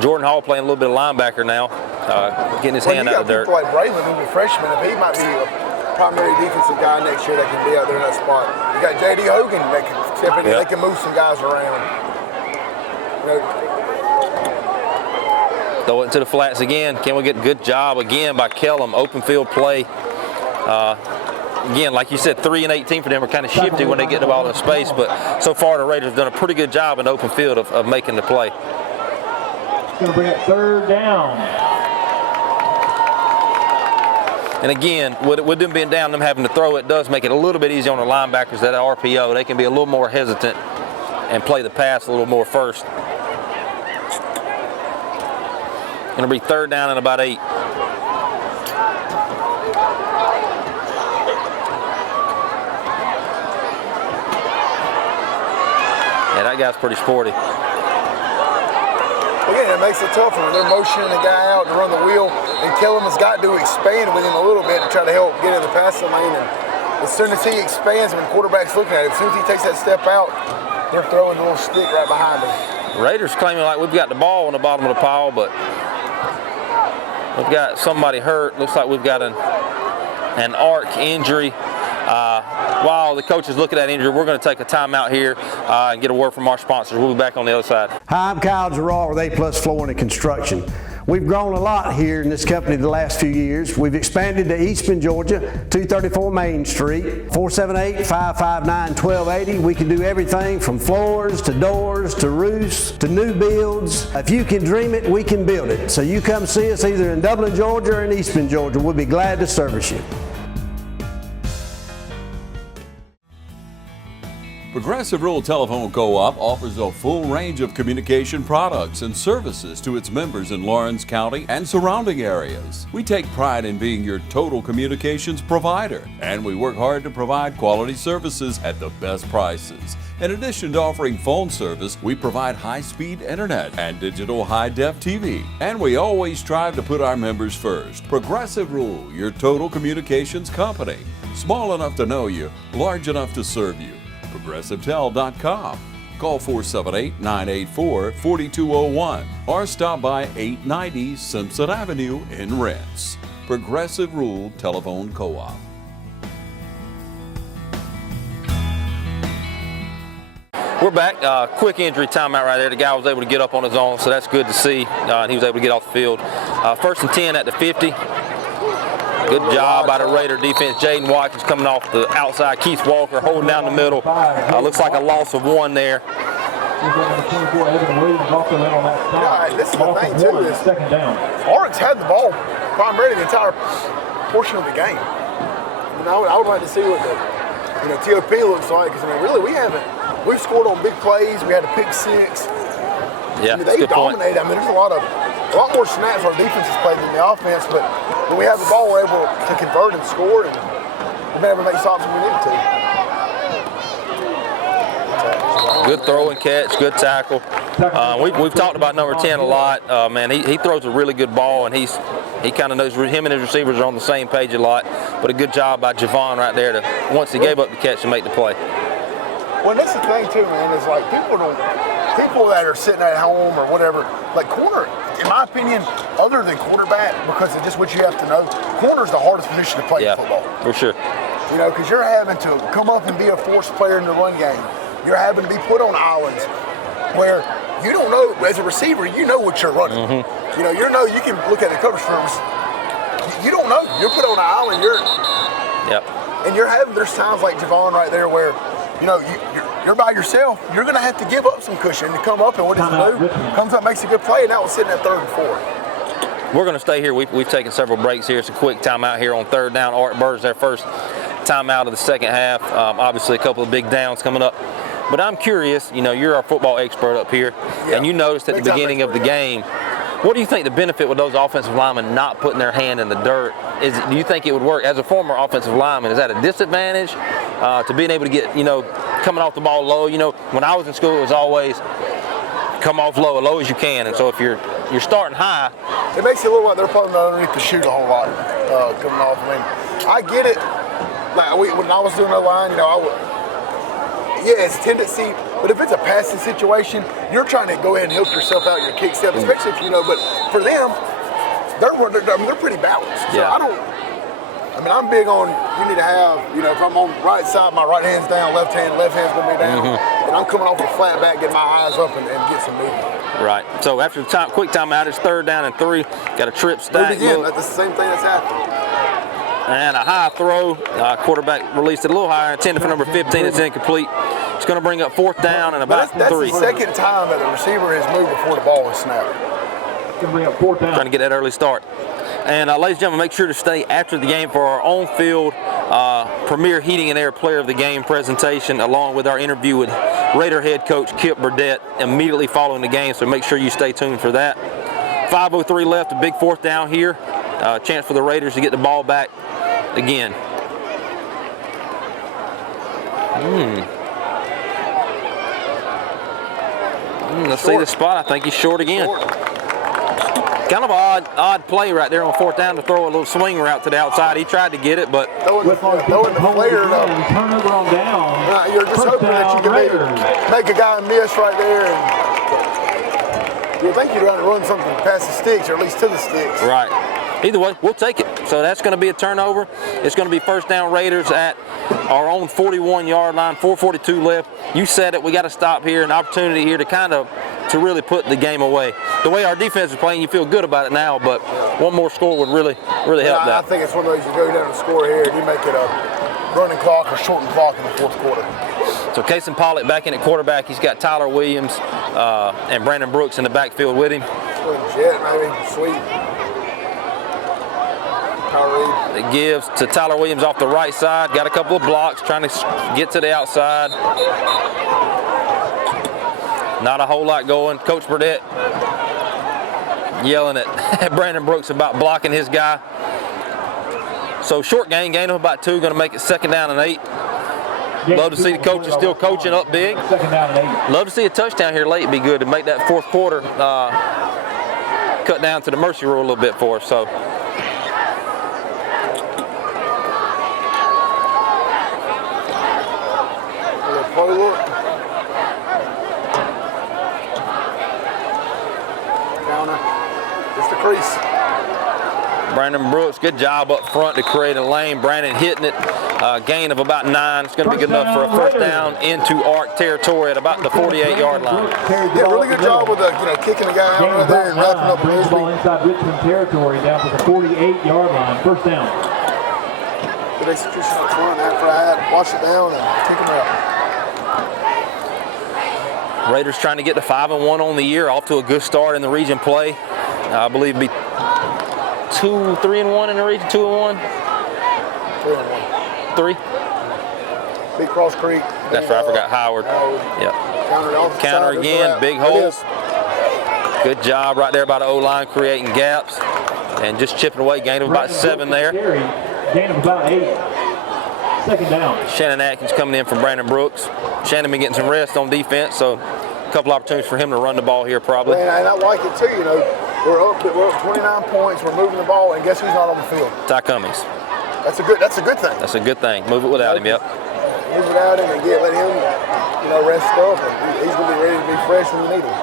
Jordan Hall playing a little bit of linebacker now, getting his hand out of the dirt. Like Braylon, who's a freshman, if he might be a primary defensive guy next year that can be out there in that spot. You got J.D. Hogan that can step in there. They can move some guys around. Throw it into the flats again. Can we get a good job again by Kellum? Open field play. Again, like you said, 3 and 18 for them are kind of shifty when they get the ball in space, but so far the Raiders have done a pretty good job in the open field of making the play. Going to bring it 3rd down. And again, with them being down, them having to throw, it does make it a little bit easier on the linebackers. That RPO, they can be a little more hesitant and play the pass a little more first. Going to be 3rd down and about 8. Yeah, that guy's pretty sporty. Again, it makes it tough when they're motioning the guy out to run the wheel, and Kellum has got to expand with him a little bit to try to help get in the passing lane. And as soon as he expands, when the quarterback's looking at him, as soon as he takes that step out, they're throwing a little stick right behind him. Raiders claiming like we've got the ball on the bottom of the pile, but we've got somebody hurt. Looks like we've got an Ark injury. While the coach is looking at injury, we're going to take a timeout here and get a word from our sponsors. We'll be back on the other side. Hi, I'm Kyle Gerard with A+ Flooring and Construction. We've grown a lot here in this company the last few years. We've expanded to Eastman, Georgia, 234 Main Street, 478-559-1280. We can do everything from floors to doors to roofs to new builds. If you can dream it, we can build it. So you come see us either in Dublin, Georgia or in Eastman, Georgia. We'll be glad to service you. Progressive Rural Telephone Co-op offers a full range of communication products and services to its members in Lawrence County and surrounding areas. We take pride in being your total communications provider, and we work hard to provide quality services at the best prices. In addition to offering phone service, we provide high-speed internet and digital high-def TV. And we always strive to put our members first. Progressive Rural, your total communications company. Small enough to know you, large enough to serve you. ProgressiveTel.com. Call 478-984-4201 or stop by 890 Simpson Avenue in Rents. Progressive Rural Telephone Co-op. We're back. Quick injury timeout right there. The guy was able to get up on his own, so that's good to see. And he was able to get off the field. 1st and 10 at the 50. Good job by the Raider defense. Jaden Watkins coming off the outside. Keith Walker holding down the middle. Looks like a loss of 1 there. This is the thing, too. Lawrence had the ball primarily the entire portion of the game. I would like to see what the TOP looks like, because really we've scored on big plays. We had a pick 6. Yeah, they dominated. There's a lot more snaps our defense has played than the offense, but when we have the ball, we're able to convert and score, and we've been able to make stops when we need to. Good throw and catch, good tackle. We've talked about number 10 a lot. Man, he throws a really good ball, and he kind of knows him and his receivers are on the same page a lot. But a good job by Javon right there to, once he gave up the catch, to make the play. Well, that's the thing too, man. Is like people that are sitting at home or whatever, like corner, in my opinion, other than quarterback, because it's just what you have to know, corner's the hardest position to play in football. For sure. Because you're having to come up and be a force player in the run game. You're having to be put on islands where you don't know, as a receiver, you know what you're running. Mm-hmm. You can look at the coverage firms. You don't know. You're put on an island. And there's times like Javon right there where, you're by yourself. You're going to have to give up some cushion to come up, and what does he do? Comes up, makes a good play, and that was sitting at 3rd and 4. We're going to stay here. We've taken several breaks here. It's a quick timeout here on 3rd down. Art Bird's their first timeout of the second half. Obviously, a couple of big downs coming up. But I'm curious, you're our football expert up here, and you noticed at the beginning of the game, what do you think the benefit with those offensive linemen not putting their hand in the dirt is? Do you think it would work? As a former offensive lineman, is that a disadvantage to being able to get, coming off the ball low? When I was in school, it was always come off low as you can. And so if you're starting high, it makes it look like they're probably not underneath the shoot a whole lot coming off. I get it. Like when I was doing the line, it's tendency, but if it's a passing situation, you're trying to go ahead and help yourself out your kick step, especially if but for them, they're pretty balanced. So I'm big on, you need to have, if I'm on right side, my right hand's down, left hand's going to be down, and I'm coming off the flat back, get my eyes up and get some movement. Right. So after the quick timeout, it's 3rd down and 3. Got a trip stack. That's the same thing that's happening. And a high throw. Quarterback released it a little higher, intended for number 15. It's incomplete. It's going to bring up 4th down and about 3. That's the second time that the receiver has moved before the ball is snapped. Going to bring up 4th down. Trying to get that early start. And ladies and gentlemen, make sure to stay after the game for our on-field premier Heating and Air Player of the Game presentation, along with our interview with Raider head coach Kip Burdett immediately following the game. So make sure you stay tuned for that. 5:03 left, a big 4th down here. Chance for the Raiders to get the ball back again. Let's see the spot. I think he's short again. Kind of an odd play right there on 4th down to throw a little swing route to the outside. He tried to get it, but throwing the flare up. Turnover on down. You're just hoping that you can make a guy miss right there. And you think you'd run something past the sticks, or at least to the sticks. Right. Either way, we'll take it. So that's going to be a turnover. It's going to be 1st down Raiders at our own 41-yard line, 4:42 left. You said it. We got to stop here. An opportunity here to really put the game away. The way our defense is playing, you feel good about it now, but one more score would really help that. I think it's one of those you go down and score here, and you make it a running clock or shortened clock in the 4th quarter. So Kason Pollock back in at quarterback. He's got Tyler Williams and Brandon Brooks in the backfield with him. Jet, maybe. Sweet. It gives to Tyler Williams off the right side. Got a couple of blocks, trying to get to the outside. Not a whole lot going. Coach Burdett yelling at Brandon Brooks about blocking his guy. So short gain of about 2, going to make it 2nd down and 8. Love to see the coaches still coaching up big. 2nd down and 8. Love to see a touchdown here late. Be good to make that 4th quarter cut down to the mercy rule a little bit for us. So. It's the crease. Brandon Brooks, good job up front to create a lane. Brandon hitting it, gain of about 9. It's going to be good enough for a 1st down into Ark territory at about the 48-yard line. Yeah, really good job with the kicking the guy out right there and wrapping up the ball inside Richmond territory down to the 48-yard line. 1st down. Good execution up front after I had watch it down and kick him out. Raiders trying to get to 5-1 on the year, off to a good start in the region play. I believe it'd be 3-1 in the region, 2-1? 3. Big Cross Creek. That's right, I forgot Howard. Yep. Counter again, big hole. Good job right there by the O-line creating gaps and just chipping away, gain of about 7 there. Gain of about 8. 2nd down. Shannon Atkins coming in from Brandon Brooks. Shannon been getting some rest on defense, so a couple opportunities for him to run the ball here probably. And I like it too, We're up 29 points, we're moving the ball, and guess who's not on the field? Ty Cummings. That's a good thing. That's a good thing. Move it without him, yep. Move it without him and let him, rest up, and he's going to be ready to be fresh when you need him.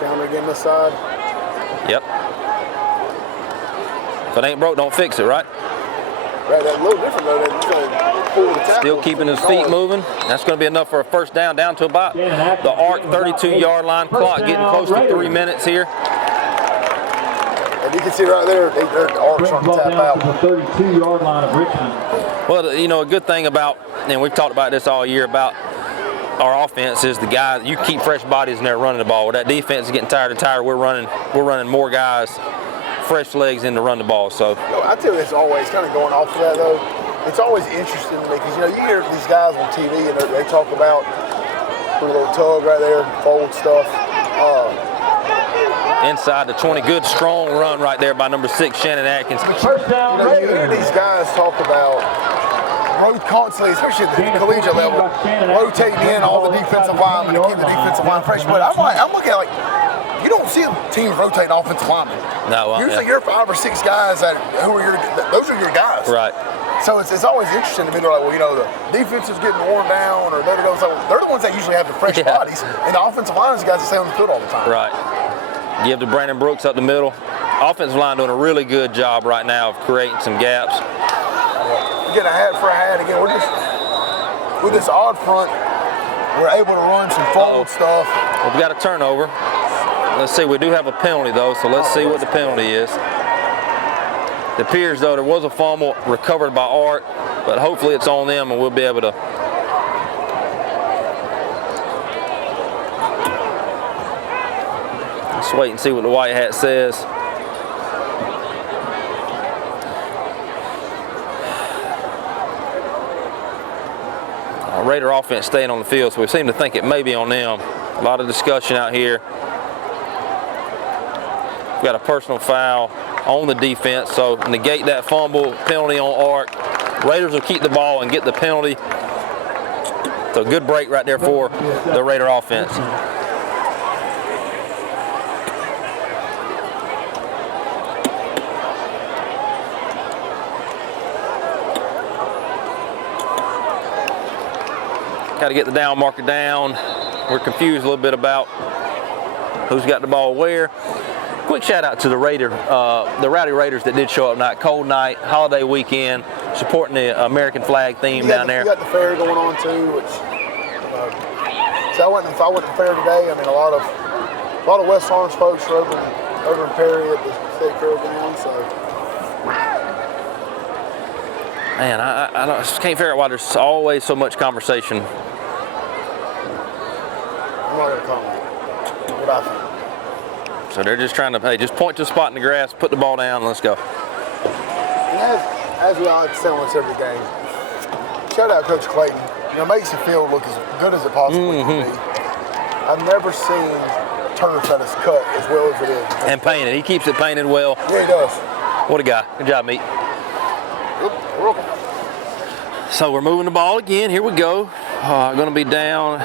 Counter again this side. Yep. If it ain't broke, don't fix it, right? Right, that's a little different though. Still keeping his feet moving. That's going to be enough for a 1st down to about the Ark 32-yard line. Clock getting close to 3 minutes here. And you can see right there, the Ark's trying to tap out. The 32-yard line of Richmond. Well, a good thing about, and we've talked about this all year, about our offense is the guys, you keep fresh bodies in there running the ball. Where that defense is getting tired, we're running more guys, fresh legs in to run the ball. So I tell you, it's always kind of going off of that though. It's always interesting to me because you hear these guys on TV and they talk about put a little tug right there, fold stuff. Inside the 20, good strong run right there by number 6 Shannon Atkins. First down. You hear these guys talk about constantly, especially at the collegiate level, rotating in all the defensive linemen to keep the defensive line fresh. But I'm looking at you don't see teams rotating offensive linemen. No, usually you're 5 or 6 guys those are your guys. Right. So it's always interesting to me. They're like, the defense is getting worn down, or they're the ones that usually have the fresh bodies, and the offensive line is the guys that stay on the field all the time. Right. Give to Brandon Brooks up the middle. Offensive line doing a really good job right now of creating some gaps. Getting a hat for a hat again. We're just with this odd front, we're able to run some forward stuff. Well, we got a turnover. Let's see, we do have a penalty though, so let's see what the penalty is. It appears though there was a fumble recovered by Art, but hopefully it's on them and we'll be able to. Let's wait and see what the white hat says. Raider offense staying on the field, so we seem to think it may be on them. A lot of discussion out here. We've got a personal foul on the defense, so negate that fumble, penalty on Ark. Raiders will keep the ball and get the penalty. So good break right there for the Raider offense. Got to get the down marker down. We're confused a little bit about who's got the ball where. Quick shout out to the Rowdy Raiders that did show up tonight. Cold night, holiday weekend, supporting the American flag theme down there. You got the fair going on too, which so I went to the fair today. I mean, a lot of West Orange folks are over in Perry at the state fair again. So man, I just can't figure out why there's always so much conversation. I'm not gonna comment. What I think. So they're just trying to, hey, just point to a spot in the grass, put the ball down, and let's go. And as we all like to say on this every game, shout out Coach Clayton. makes the field look as good as it possibly can be. I've never seen turf that is cut as well as it is. And painted. He keeps it painted well. Yeah, he does. What a guy. Good job, Meat. So we're moving the ball again. Here we go. Going to be down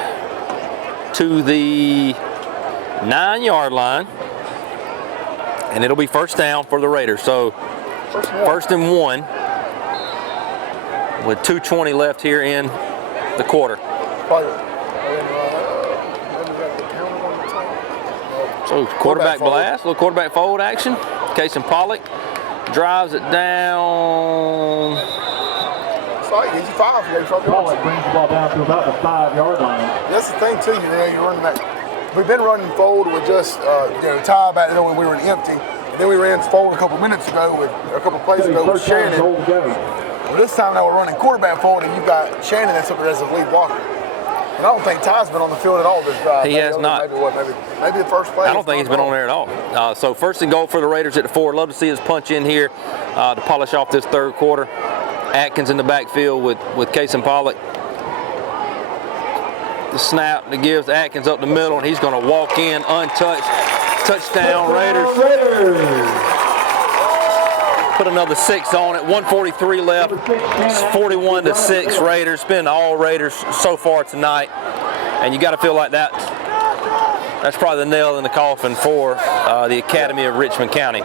to the 9-yard line. And it'll be first down for the Raiders. So first and 1 with 2:20 left here in the quarter. So quarterback blast, little quarterback fold action. Casey Pollock drives it down. Easy 5. Pollock brings the ball down to about the 5-yard line. That's the thing too. You're running that. We've been running fold with just tie back there when we were in empty. And then we ran fold a couple minutes ago with a couple plays ago with Shannon. Well, this time now we're running quarterback fold, and you've got Shannon that's up there as a lead blocker. And I don't think Ty's been on the field at all this drive. He has not. Maybe the first play. I don't think he's been on there at all. So first and goal for the Raiders at the 4. Love to see us punch in here to polish off this third quarter. Atkins in the backfield with Casey Pollock. The snap that gives Atkins up the middle, and he's going to walk in untouched. Touchdown, Raiders. Put another 6 on it. 1:43 left. It's 41-6 Raiders. It's been all Raiders so far tonight, and you got to feel like that. That's probably the nail in the coffin for the Academy of Richmond County.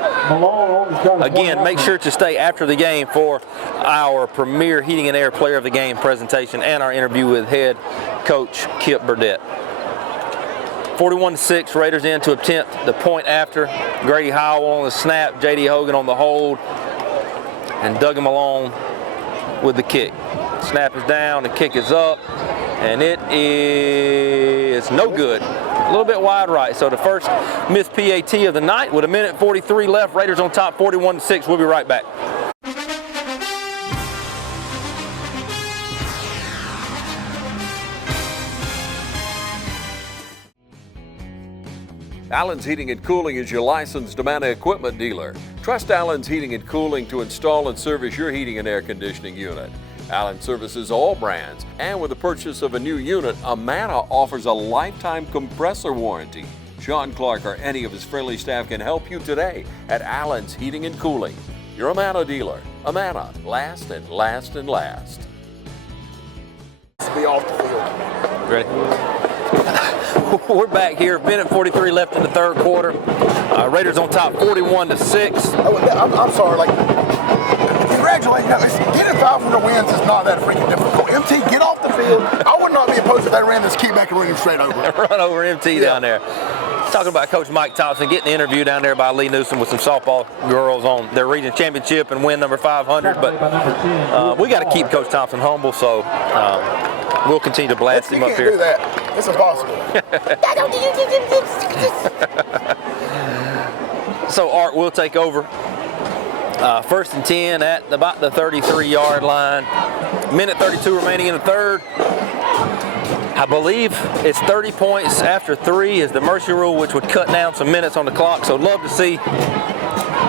Again, make sure to stay after the game for our premier Heating and Air Player of the Game presentation and our interview with head coach Kip Burdett. 41-6, Raiders in to attempt the point after. Grady Howell on the snap, J.D. Hogan on the hold, and Duggan Malone with the kick. Snap is down, the kick is up, and it is no good. A little bit wide right. So the first missed PAT of the night with 1:43 left. Raiders on top, 41-6. We'll be right back. Allen's Heating and Cooling is your licensed Amana equipment dealer. Trust Allen's Heating and Cooling to install and service your heating and air conditioning unit. Allen services all brands, and with the purchase of a new unit, Amana offers a lifetime compressor warranty. Sean Clark or any of his friendly staff can help you today at Allen's Heating and Cooling. Your Amana dealer. Amana, last and last and last. Be off the field. Ready? We're back here. 1:43 left in the third quarter. Raiders on top, 41-6. I'm sorry. Congratulations. Getting 500 wins is not that freaking difficult. MT, get off the field. I would not be opposed if they ran this kick back and run him straight over. Run over MT down there. Talking about Coach Mike Thompson getting the interview down there by Lee Newsom with some softball girls on their region championship and win number 500. But we got to keep Coach Thompson humble, so we'll continue to blast him up here. You can't do that. It's impossible. So Art will take over. First and 10 at about the 33-yard line. 1:32 remaining in the third. I believe it's 30 points after 3 is the mercy rule, which would cut down some minutes on the clock. So love to see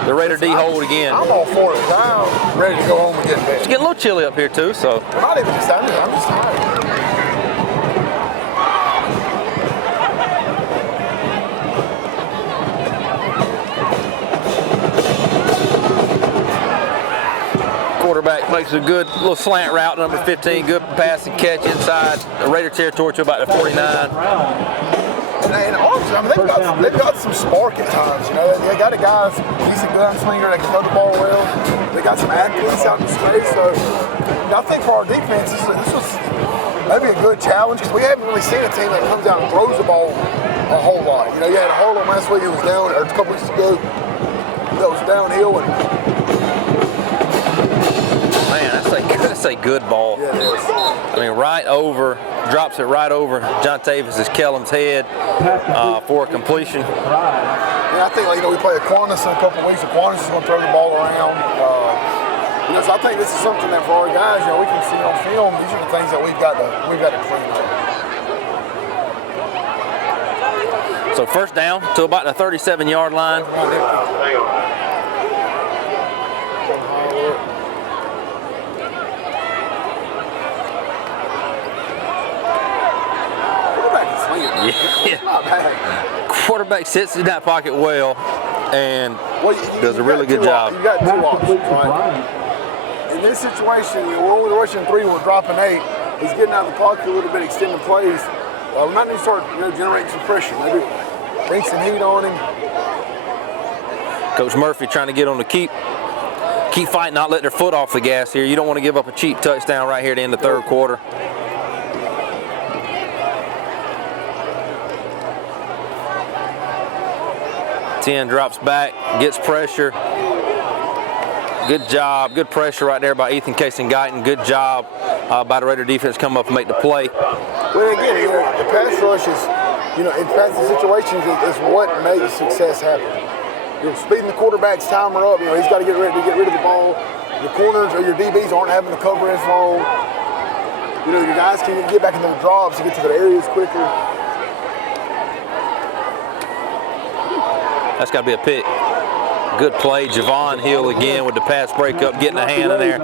the Raider D hold again. I'm all for it. I'm ready to go home and get bed. It's getting a little chilly up here too, so. Not even just I'm just tired. Quarterback makes a good little slant route, number 15, good pass and catch inside the Raider territory to about the 49. And also, I mean, they've got some spark at times. You know, they got a guy, he's a gunslinger, they can throw the ball well. They got some athletes out in space. So I think for our defense, this was maybe a good challenge because we haven't really seen a team that comes out and throws the ball a whole lot. You know, you had a Harlem last week, it was down, or a couple weeks ago, that was downhill. And man, that's a good ball. Yeah, it is. I mean, right over, drops it right over John Davis's Kellum's head for a completion. Yeah, I think, you know, we play Aquinas in a couple of weeks. Aquinas is going to throw the ball around. You know, so I think this is something that for our guys, you know, we can see on film. These are the things that we've got to clean up. So first down to about the 37-yard line. not bad. Quarterback sits in that pocket well and does a really good job. You got 2 options, right? In this situation, we're only rushing 3, we're dropping 8. He's getting out of the pocket a little bit, extending plays. We might need to start generating some pressure. Maybe bring some heat on him. Coach Murphy trying to get on the keep fighting, not let their foot off the gas here. You don't want to give up a cheap touchdown right here at the end of the third quarter. Ten drops back, gets pressure. Good job, good pressure right there by Ethan Casey-Guyton. Good job by the Raider defense come up and make the play. Well, again, the pass rush is, in passing situations is what makes success happen. Speeding the quarterback's timer up, he's got to get ready to get rid of the ball. Your corners or your DBs aren't having to cover as long. Your guys can get back in their drops to get to their areas quicker. That's got to be a pick. Good play, Javon Hill again with the pass breakup, getting a hand in there.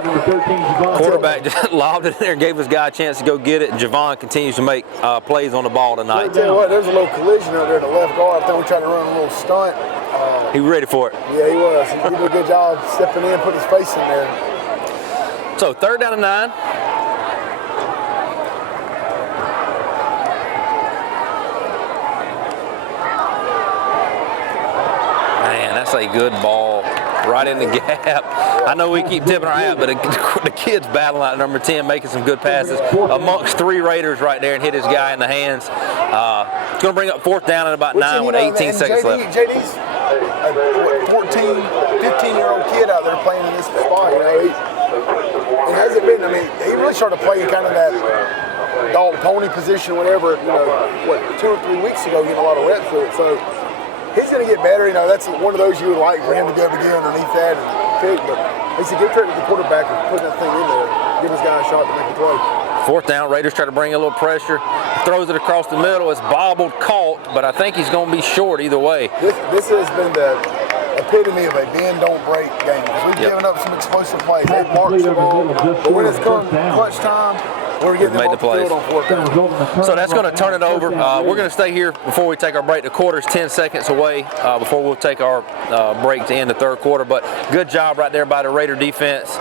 Quarterback just lobbed it in there and gave his guy a chance to go get it, and Javon continues to make plays on the ball tonight. I tell you what, there's a little collision out there to the left guard. I think we tried to run a little stunt. He was ready for it. Yeah, he was. He did a good job stepping in, put his face in there. So 3rd down and 9. That's a good ball right in the gap. I know we keep tipping our hat, but the kid's battling out number 10, making some good passes amongst 3 Raiders right there and hit his guy in the hands. It's going to bring up 4th down at about 9 with 18 seconds left. JD's a 14, 15-year-old kid out there playing in this spot. It hasn't been, he really started playing kind of that dog pony position, whatever, 2 or 3 weeks ago, getting a lot of reps with it. So he's going to get better. That's one of those you would like for him to be able to get underneath that and kick. But it's a good trick with the quarterback of putting that thing in there, give his guy a shot to make a play. 4th down, Raiders try to bring a little pressure. Throws it across the middle. It's bobbled, caught, but I think he's going to be short either way. This has been the epitome of a bend, don't break game. We've given up some explosive plays. They've marked the ball. But when it's come clutch time, we're getting them off the field on 4th down. So that's going to turn it over. We're going to stay here before we take our break. The quarter's 10 seconds away before we'll take our break to end the third quarter. But good job right there by the Raider defense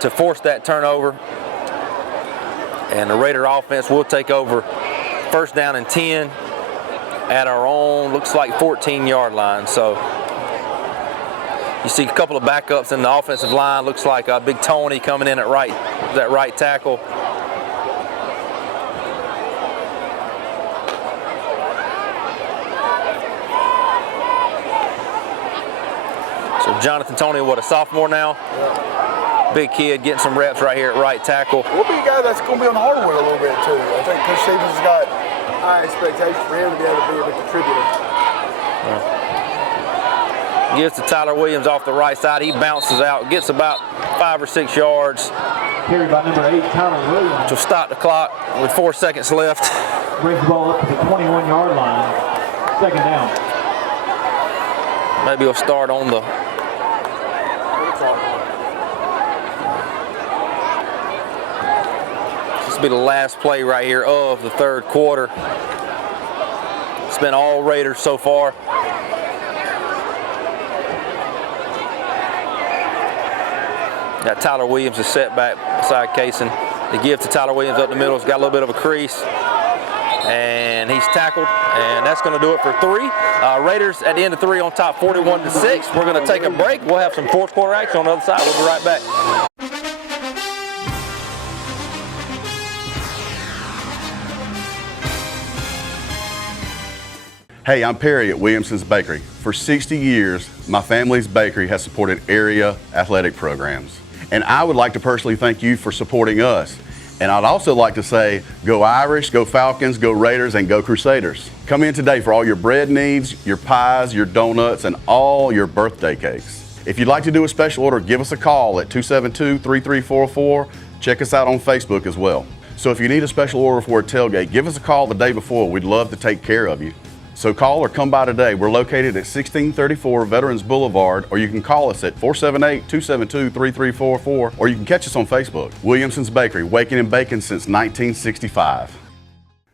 to force that turnover. And the Raider offense will take over 1st down and 10 at our own, looks like 14-yard line. So you see a couple of backups in the offensive line. Looks like Big Tony coming in at that right tackle. So Jonathan Tony, a sophomore now? Yeah. Big kid getting some reps right here at right tackle. We'll be a guy that's going to be on the hardwood a little bit too. I think Coach Stevens has got high expectations for him to be able to be a contributor. Yeah. Gives to Tyler Williams off the right side. He bounces out, gets about 5 or 6 yards. Carried by number 8, Tyler Williams. Which will stop the clock with 4 seconds left. Brings the ball up to the 21-yard line. 2nd down. Maybe he'll start on the be the last play right here of the third quarter. It's been all Raiders so far. Got Tyler Williams is set back beside Kaysen. The give to Tyler Williams up the middle. He's got a little bit of a crease. And he's tackled. And that's going to do it for 3. Raiders at the end of 3 on top 41-6. We're going to take a break. We'll have some fourth quarter action on the other side. We'll be right back. Hey, I'm Perry at Williamson's Bakery. For 60 years, my family's bakery has supported area athletic programs. And I would like to personally thank you for supporting us. And I'd also like to say, go Irish, go Falcons, go Raiders, and go Crusaders. Come in today for all your bread needs, your pies, your donuts, and all your birthday cakes. If you'd like to do a special order, give us a call at 272-3344. Check us out on Facebook as well. So if you need a special order for a tailgate, give us a call the day before. We'd love to take care of you. So call or come by today. We're located at 1634 Veterans Boulevard, or you can call us at 478-272-3344, or you can catch us on Facebook. Williamson's Bakery, waking and baking since 1965.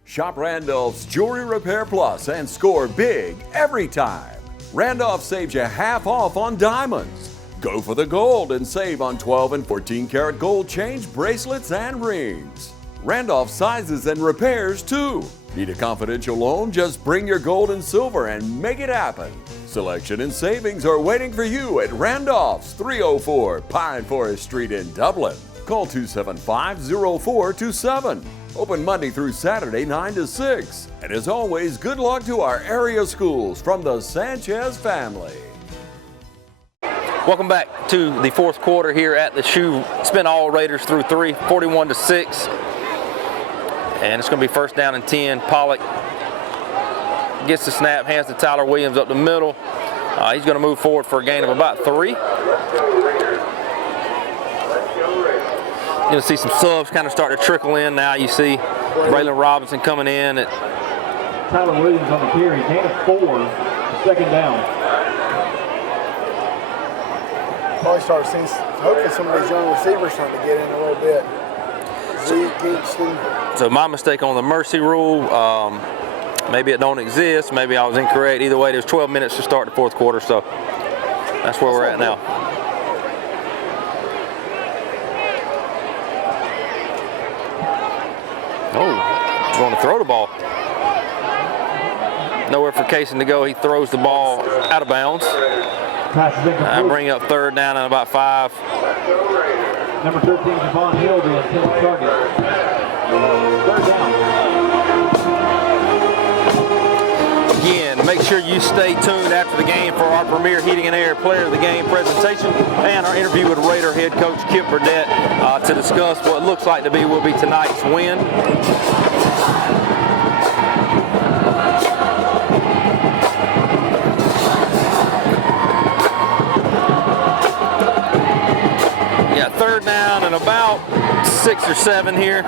Shop Randolph's Jewelry Repair Plus and score big every time. Randolph saves you half off on diamonds. Go for the gold and save on 12 and 14 karat gold change, bracelets, and rings. Randolph sizes and repairs too. Need a confidential loan? Just bring your gold and silver and make it happen. Selection and savings are waiting for you at Randolph's, 304 Pine Forest Street in Dublin. Call 275-0427. Open Monday through Saturday, 9 to 6. And as always, good luck to our area schools from the Sanchez family. Welcome back to the fourth quarter here at the Shoe. It's been all Raiders through 3, 41-6. And it's going to be first down and 10. Pollock gets the snap, hands to Tyler Williams up the middle. He's going to move forward for a gain of about 3. You're going to see some subs kind of start to trickle in now. You see Braylon Robinson coming in. Tyler Williams on the carry, gain of 4, second down. Probably start seeing, hopefully some of these young receivers starting to get in a little bit. So my mistake on the mercy rule, maybe it don't exist, maybe I was incorrect. Either way, there's 12 minutes to start the fourth quarter, so that's where we're at now. Oh, going to throw the ball. Nowhere for Kaysen to go. He throws the ball out of bounds. Bring up third down and about 5. Number 13, Javon Hill, the intended target. Third down. Again, make sure you stay tuned after the game for our premier heating and air player of the game presentation and our interview with Raider head coach Kip Burdett to discuss what looks like will be tonight's win. Yeah, third down and about 6 or 7 here.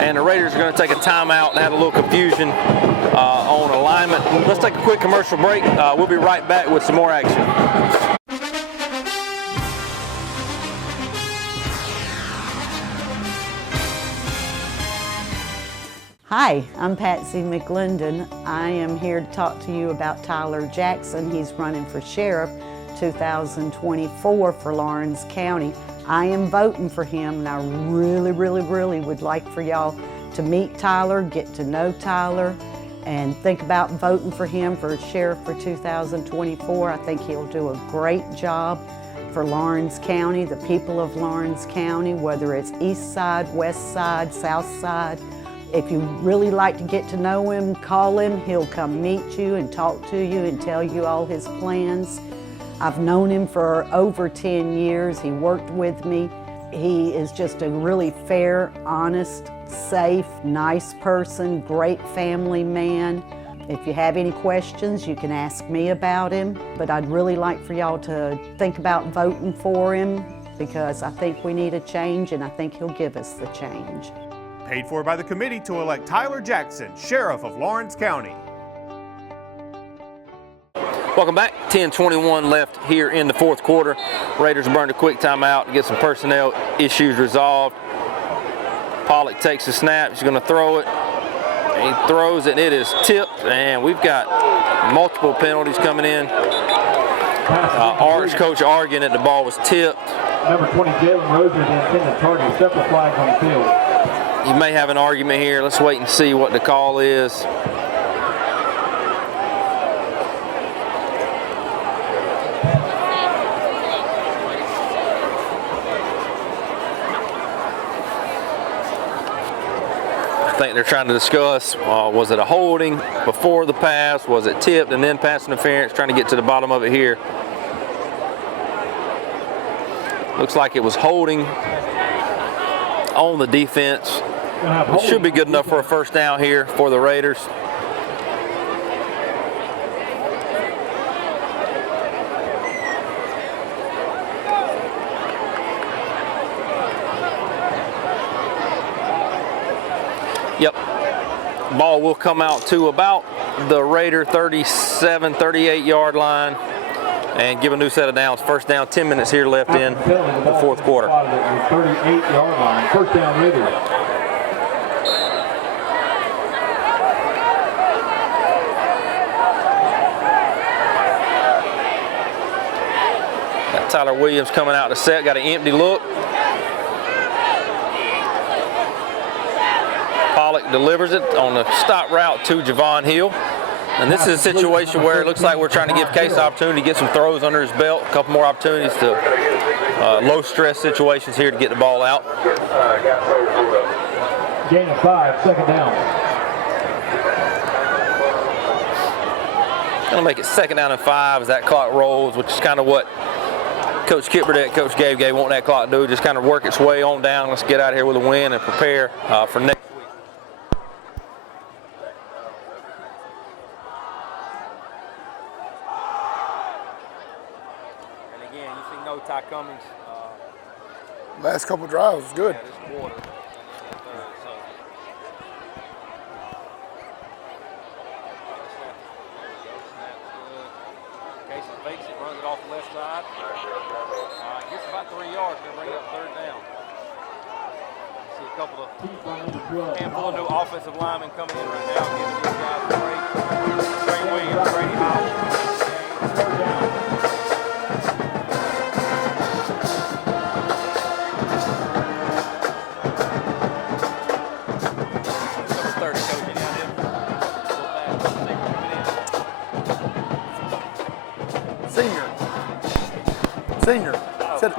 And the Raiders are going to take a timeout and have a little confusion on alignment. Let's take a quick commercial break. We'll be right back with some more action. Hi, I'm Patsy McLendon. I am here to talk to you about Tyler Jackson. He's running for sheriff 2024 for Lawrence County. I am voting for him, and I really would like for y'all to meet Tyler, get to know Tyler, and think about voting for him for sheriff for 2024. I think he'll do a great job for Lawrence County, the people of Lawrence County, whether it's east side, west side, south side. If you really like to get to know him, call him. He'll come meet you and talk to you and tell you all his plans. I've known him for over 10 years. He worked with me. He is just a really fair, honest, safe, nice person, great family man. If you have any questions, you can ask me about him. But I'd really like for y'all to think about voting for him because I think we need a change and I think he'll give us the change. Paid for by the committee to elect Tyler Jackson, Sheriff of Lawrence County. Welcome back. 10:21 left here in the fourth quarter. Raiders burned a quick timeout to get some personnel issues resolved. Pollock takes the snap. He's going to throw it. He throws it. It is tipped, and we've got multiple penalties coming in. Arch coach arguing that the ball was tipped. Number 20, Jalen Roser, the intended target. Separate flags on the field. You may have an argument here. Let's wait and see what the call is. I think they're trying to discuss, was it a holding before the pass? Was it tipped and then pass interference? Trying to get to the bottom of it here. Looks like it was holding on the defense. It should be good enough for a first down here for the Raiders. Yep. Ball will come out to about the Raider 37, 38 yard line. and give a new set of downs. First down, 10 minutes here left in the fourth quarter. 38-yard line. First down, Raiders. Got Tyler Williams coming out to set, got an empty look. Pollock delivers it on the stop route to Javon Hill. And this is a situation where it looks like we're trying to give Case an opportunity to get some throws under his belt, a couple more opportunities to low stress situations here to get the ball out. Gain of 5, second down. Gonna make it second down and 5 as that clock rolls, which is kind of what Coach Kipperdett, Coach Gabe want that clock to do, just kind of work its way on down. Let's get out of here with a win and prepare for next week. And again, you see no Ty Cummings. Last couple drives was good. Yeah, this quarter. Runs it off the left side. Gets about 3 yards, going to bring it up third down. See a couple of handful of new offensive linemen coming in right now, giving these guys a break. Trey Williams, Brady Howell. Senior. Said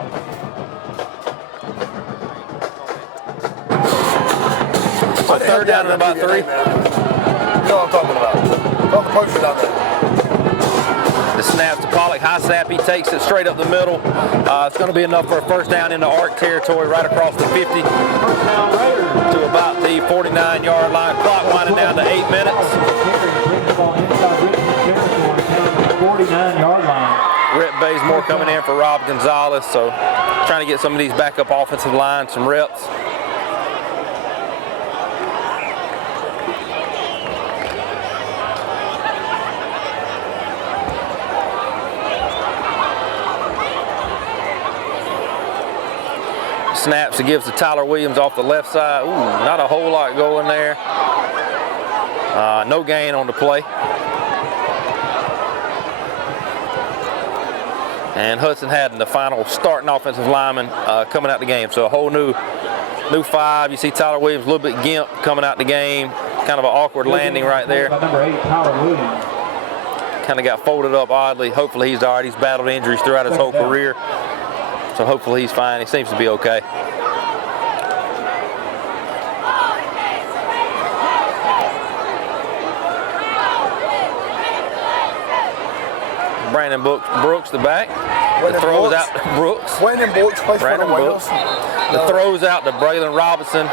So third down and about 3. You know what I'm talking about. On the poster down there. The snap to Pollock, high snap, he takes it straight up the middle. It's going to be enough for a first down into Arc territory right across the 50 to about the 49-yard line. Clock winding down to 8 minutes. 49-yard line. Rhett Bazemore coming in for Rob Gonzalez, so trying to get some of these backup offensive lines some reps. Snaps, it gives to Tyler Williams off the left side. Ooh, not a whole lot going there. No gain on the play. And Hudson Haddon, the final starting offensive lineman, coming out the game. So a whole new 5. You see Tyler Williams a little bit gimp coming out the game. Kind of an awkward landing right there. Number 8, Tyler Williams. Kind of got folded up oddly. Hopefully he's all right. He's battled injuries throughout his whole career. So hopefully he's fine. He seems to be okay. Brandon Brooks, the back. The throws out to Brooks. Brandon Brooks plays for the Wales. The throws out to Braylon Robinson.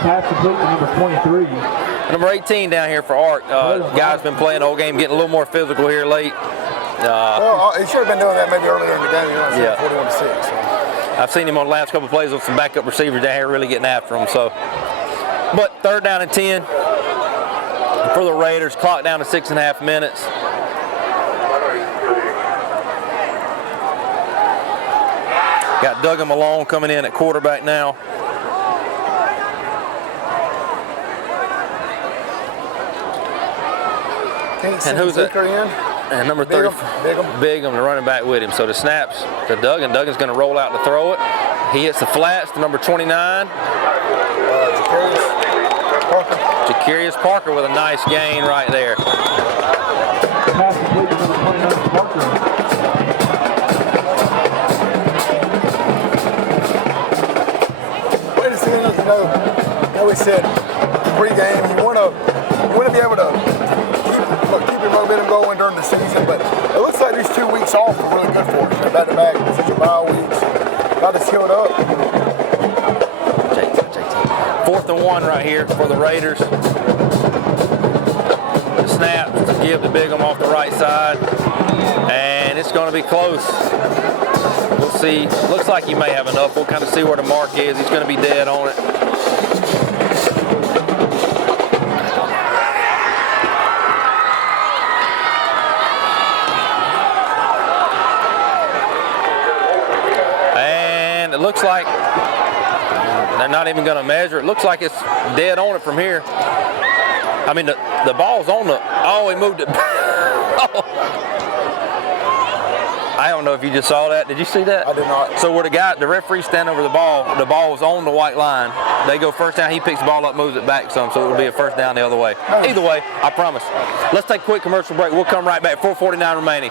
Pass complete to number 23. Number 18 down here for Art. Guy's been playing the whole game, getting a little more physical here late. Well, he should have been doing that maybe earlier in the game. Yeah. 41-6. So. I've seen him on the last couple of plays with some backup receivers down here really getting after him. So, but third down and 10 for the Raiders. Clock down to 6.5 minutes. Got Duggan Malone coming in at quarterback now. And who's that? And number 30, Bigham, the running back with him. So the snaps to Duggan. Duggan's going to roll out to throw it. He hits the flats to number 29. Ja'Carius Parker with a nice gain right there. Pass complete to number 29, Parker. Wait a second, you know we said pre-game, you want to be able to keep your momentum going during the season, but it looks like these 2 weeks off are really good for us. Back-to-back, such a bye weeks. Got us healed up. 4th and 1 right here for the Raiders. The snap to give to Bigham off the right side. And it's going to be close. We'll see. Looks like he may have enough. We'll kind of see where the mark is. He's going to be dead on it. looks like they're not even going to measure. It looks like it's dead on it from here. I mean, the ball's on the, oh, he moved it. Oh. I don't know if you just saw that. Did you see that? I did not. So where the referee stand over the ball was on the white line. They go first down, he picks the ball up, moves it back some, so it'll be a first down the other way. Either way, I promise. Let's take a quick commercial break. We'll come right back. 4:49 remaining.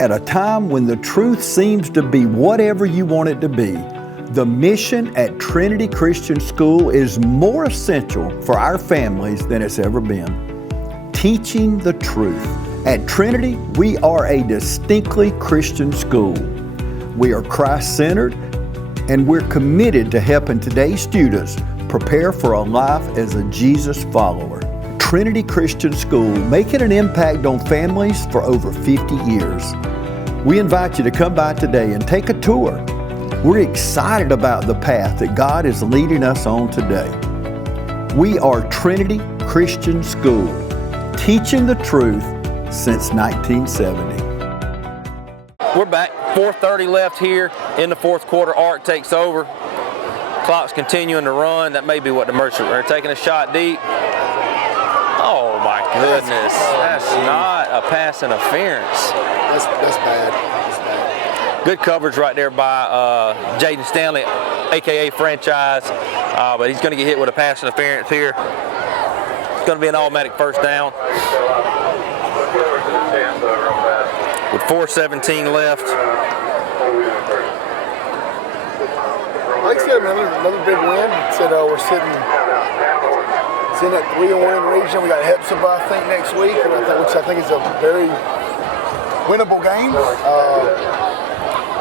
At a time when the truth seems to be whatever you want it to be, the mission at Trinity Christian School is more essential for our families than it's ever been. Teaching the truth. At Trinity, we are a distinctly Christian school. We are Christ-centered, and we're committed to helping today's students prepare for a life as a Jesus follower. Trinity Christian School, making an impact on families for over 50 years. We invite you to come by today and take a tour. We're excited about the path that God is leading us on today. We are Trinity Christian School, teaching the truth since 1970. We're back. 4:30 left here in the fourth quarter. Ark takes over. Clock's continuing to run. That may be what the Merchant are taking a shot deep. Oh my goodness. That's not a pass interference. That's bad. That's bad. Good coverage right there by Jaden Stanley, aka Franchise. But he's going to get hit with a pass interference here. It's going to be an automatic first down. With 4:17 left. Like I said, another big win. Said we're sitting at 3-1 region. We got Hepzibah, I think, next week, which I think is a very winnable game.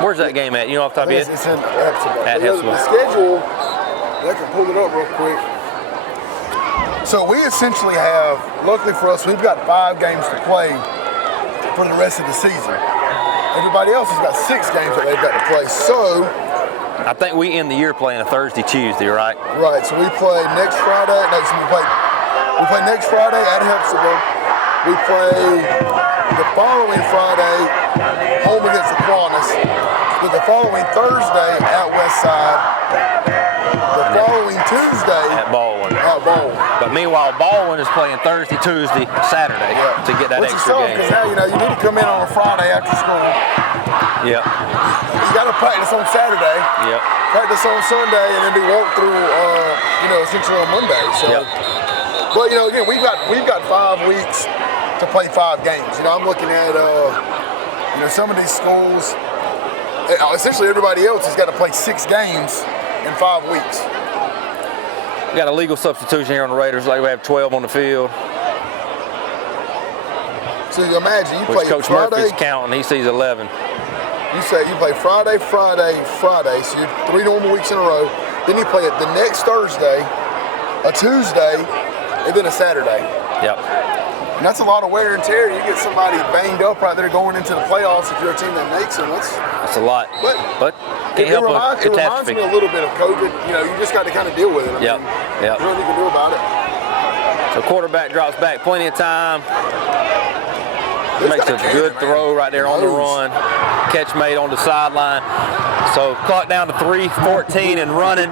Where's that game at? You know off the top of your head? It's in Hepzibah. At Hepzibah. The schedule, I can pull it up real quick. So we essentially have, luckily for us, we've got 5 games to play for the rest of the season. Everybody else has got 6 games that they've got to play. So I think we end the year playing a Thursday, Tuesday, right? Right. So we play next Friday. We play next Friday at Hepzibah. We play the following Friday home against Aquinas. Then the following Thursday at Westside. The following Tuesday at Baldwin. But meanwhile, Baldwin is playing Thursday, Tuesday, Saturday to get that extra game. Because now you need to come in on a Friday after school. Yep. You got to practice on Saturday. Yep. Practice on Sunday, and then be walked through, essentially on Monday. So, but again, we've got 5 weeks to play 5 games. I'm looking at some of these schools. Essentially, everybody else has got to play 6 games in 5 weeks. We got a legal substitution here on the Raiders. Like we have 12 on the field. So you imagine you play Coach Friday. Murphy's counting. He sees 11. You say you play Friday, so you're 3 normal weeks in a row. Then you play it the next Thursday, a Tuesday, and then a Saturday. Yep. And that's a lot of wear and tear. You get somebody banged up right there going into the playoffs if you're a team that makes them. That's a lot. But can't help it reminds me a little bit of COVID. You just got to kind of deal with it. Yep. There's nothing you can do about it. So quarterback drops back, plenty of time. Makes a good throw right there on the run. Catch made on the sideline. So clock down to 3:14 and running.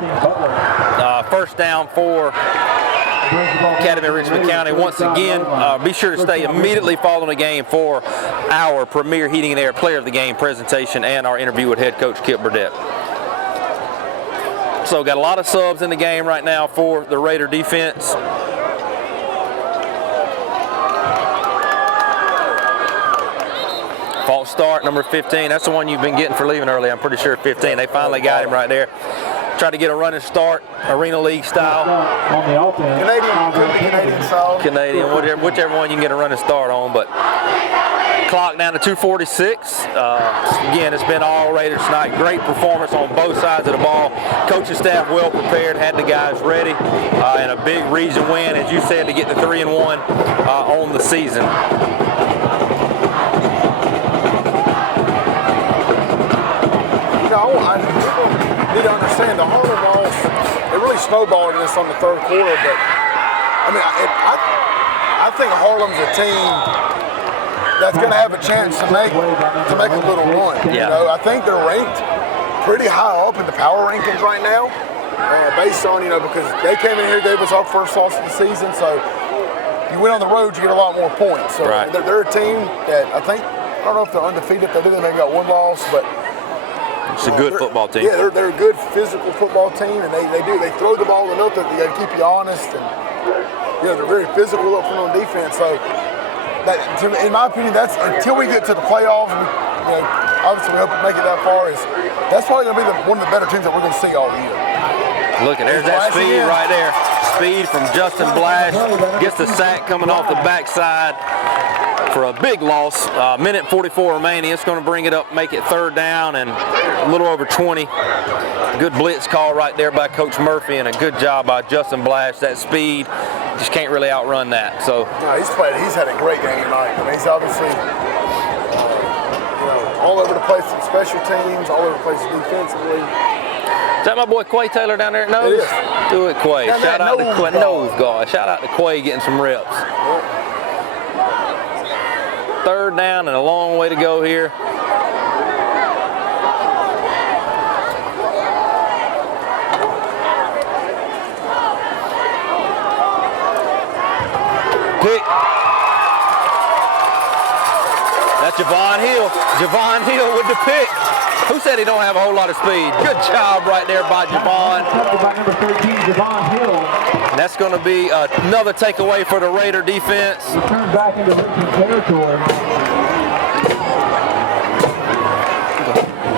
First down for Academy of Richmond County. Once again, be sure to stay immediately following the game for our Premier Heating and Air Player of the Game presentation and our interview with head coach Kip Burdett. So got a lot of subs in the game right now for the Raider defense. False start, number 15. That's the one you've been getting for leaving early. I'm pretty sure 15. They finally got him right there. Try to get a running start, Arena League style. On the offense. Canadian style. Canadian, whichever one you can get a running start on. But clock down to 2:46. Again, it's been all Raiders tonight. Great performance on both sides of the ball. Coaching staff well prepared, had the guys ready, and a big region win, as you said, to get to 3-1 on the season. People need to understand the Harlem loss. It really snowballed in this on the third quarter, but I think Harlem's a team that's going to have a chance to make a little run. Yeah. I think they're ranked. pretty high up in the power rankings right now, based on, because they came in here, gave us our first loss of the season, so you win on the road, you get a lot more points. So they're a team that I don't know if they're undefeated. If they do, they maybe got one loss, but it's a good football team. Yeah, they're a good physical football team, and they throw the ball enough that they got to keep you honest, and they're very physical up front on defense. So, in my opinion, that's until we get to the playoffs. Obviously we hope to make it that far. That's probably going to be one of the better teams that we're going to see all year. Look at there's that speed right there. Speed from Justin Blash. Gets the sack coming off the backside for a big loss. Minute 44 remaining. It's going to bring it up, make it 3rd down and a little over 20. Good blitz call right there by Coach Murphy, and a good job by Justin Blash. That speed, just can't really outrun that. So no, he's had a great game tonight. I mean, he's obviously all over the place in special teams, all over the place defensively. Is that my boy Quay Taylor down there at nose? It is. Do it, Quay. Shout out to Quay. Nose guard. Shout out to Quay getting some reps. 3rd down and a long way to go here. Pick. That's Javon Hill. Javon Hill with the pick. Who said he don't have a whole lot of speed? Good job right there by Javon. By number 13, Javon Hill. And that's going to be another takeaway for the Raider defense. Return back into Richmond territory.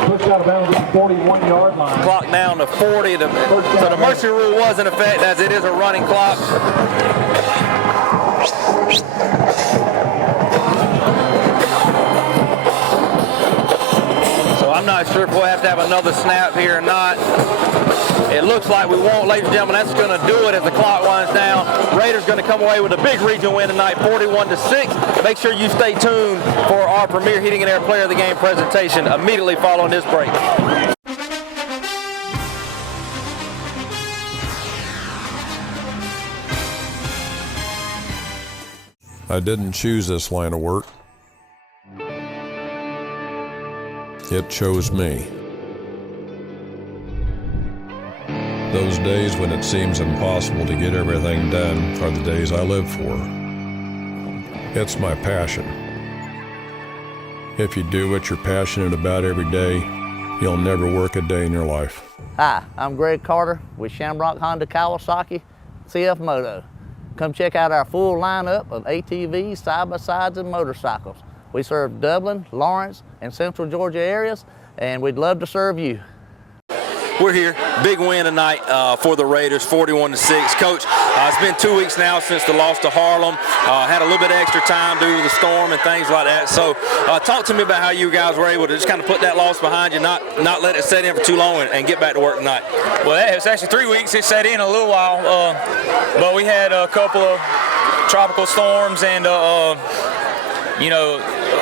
Pushed out of bounds at the 41-yard line. Clock down to 40. So the mercy rule was in effect, as it is a running clock. I'm not sure if we'll have to have another snap here or not. It looks like we won't, ladies and gentlemen. That's going to do it as the clock winds down. Raiders going to come away with a big regional win tonight, 41-6. Make sure you stay tuned for our premier Heating and Air Player of the Game presentation immediately following this break. I didn't choose this line of work. It chose me. Those days when it seems impossible to get everything done are the days I live for. It's my passion. If you do what you're passionate about every day, you'll never work a day in your life. Hi, I'm Greg Carter with Shamrock Honda Kawasaki CF Moto. Come check out our full lineup of ATVs, side-by-sides, and motorcycles. We serve Dublin, Lawrence, and Central Georgia areas, and we'd love to serve you. We're here, big win tonight for the Raiders, 41-6. Coach, it's been 2 weeks now since the loss to Harlem. Had a little bit of extra time due to the storm and things like that. So talk to me about how you guys were able to just kind of put that loss behind you, not let it set in for too long and get back to work tonight. Well, it's actually 3 weeks. It set in a little while, but we had a couple of tropical storms and a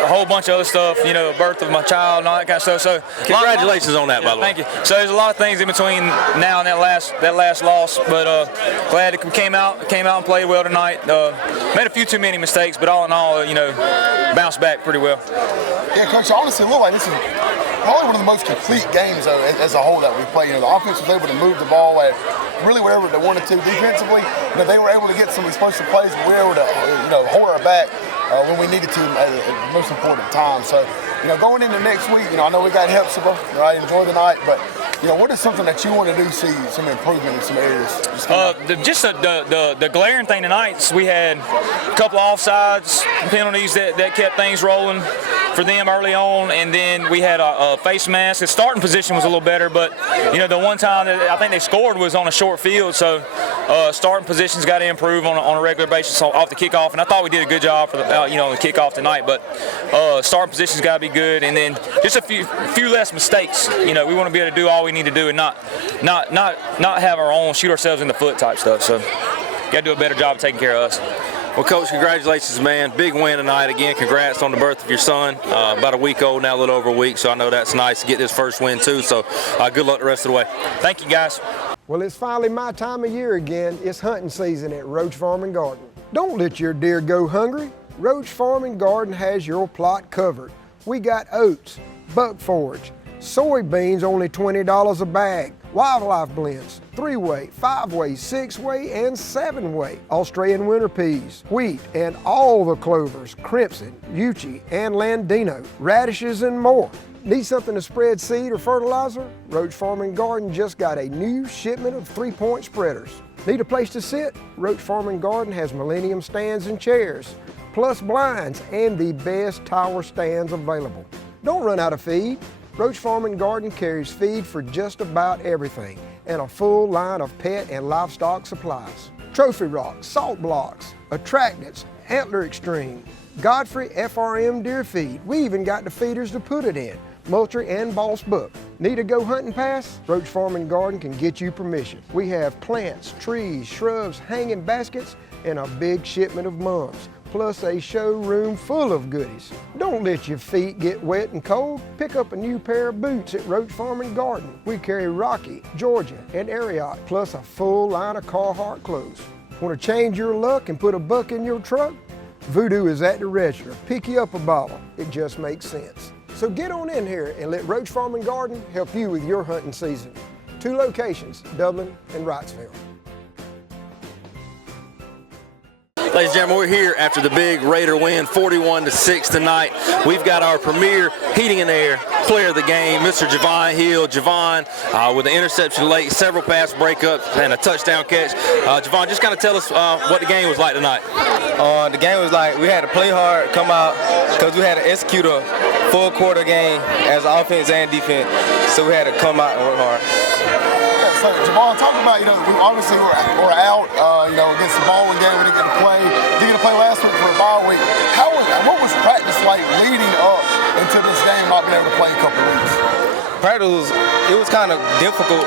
whole bunch of other stuff, birth of my child and all that kind of stuff. So congratulations on that, by the way. Thank you. So there's a lot of things in between now and that last loss, but glad that we came out and played well tonight. Made a few too many mistakes, but all in all, bounced back pretty well. Yeah, Coach, honestly, it looked like this is probably one of the most complete games as a whole that we played. The offense was able to move the ball at really wherever they wanted to defensively. They were able to get some explosive plays, but we were able to hold our back when we needed to at the most important time. So, going into next week, I know we got Hepzibah. I enjoyed the night, but what is something that you want to do see some improvement in some areas? The glaring thing tonight is we had a couple of offsides penalties that kept things rolling for them early on, and then we had a face mask. The starting position was a little better, but the one time that I think they scored was on a short field, so starting positions got to improve on a regular basis off the kickoff, and I thought we did a good job for the kickoff tonight. But starting positions got to be good, and then just a few less mistakes. We want to be able to do all we need to do and not have our own shoot ourselves in the foot type stuff. So got to do a better job of taking care of us. Well, Coach, congratulations, man. Big win tonight. Again, congrats on the birth of your son. About a week old now, a little over a week, so I know that's nice to get this first win, too. So good luck the rest of the way. Thank you, guys. Well, it's finally my time of year again. It's hunting season at Roach Farm and Garden. Don't let your deer go hungry. Roach Farm and Garden has your plot covered. We got oats, buck forage, Soybeans only $20 a bag. Wildlife blends, 3-way, 5-way, 6-way, and 7-way. Australian winter peas, wheat, and all the clovers, crimson, Uchi, and Landino, radishes, and more. Need something to spread seed or fertilizer? Roach Farm and Garden just got a new shipment of 3-point spreaders. Need a place to sit? Roach Farm and Garden has Millennium stands and chairs, plus blinds and the best tower stands available. Don't run out of feed. Roach Farm and Garden carries feed for just about everything and a full line of pet and livestock supplies. Trophy rocks, salt blocks, attractants, Antler Extreme, Godfrey FRM deer feed. We even got the feeders to put it in, Moultrie and Boss Book. Need a go hunting pass? Roach Farm and Garden can get you permission. We have plants, trees, shrubs, hanging baskets, and a big shipment of mums, plus a showroom full of goodies. Don't let your feet get wet and cold. Pick up a new pair of boots at Roach Farm and Garden. We carry Rocky, Georgia, and Ariat, plus a full line of Carhartt clothes. Want to change your luck and put a buck in your truck? Voodoo is at the register. Pick you up a bottle. It just makes sense. So get on in here and let Roach Farm and Garden help you with your hunting season. 2 locations, Dublin and Wrightsville. Ladies and gentlemen, we're here after the big Raider win, 41-6 tonight. We've got our premier heating and air player of the game, Mr. Javon Hill. Javon with an interception late, several pass breakups, and a touchdown catch. Javon, just kind of tell us what the game was like tonight. The game was like we had to play hard, come out, because we had to execute a full quarter game as offense and defense. So we had to come out and work hard. So, Javon, talk about, we obviously were out, against the Baldwin game. We didn't get to play. Didn't get to play last week for a bye week. What was practice like leading up into this game, not being able to play in a couple of weeks? Practice, it was kind of difficult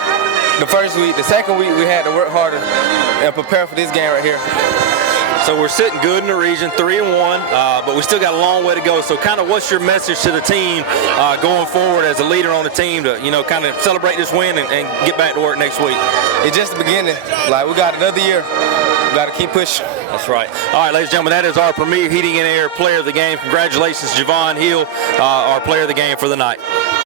the first week. The second week, we had to work harder and prepare for this game right here. So we're sitting good in the region, 3-1, but we still got a long way to go. So kind of what's your message to the team going forward as a leader on the team to, kind of celebrate this win and get back to work next week? It's just the beginning. Like, we got another year. We got to keep pushing. That's right. All right, ladies and gentlemen, that is our premier heating and air player of the game. Congratulations, Javon Hill, our player of the game for the night.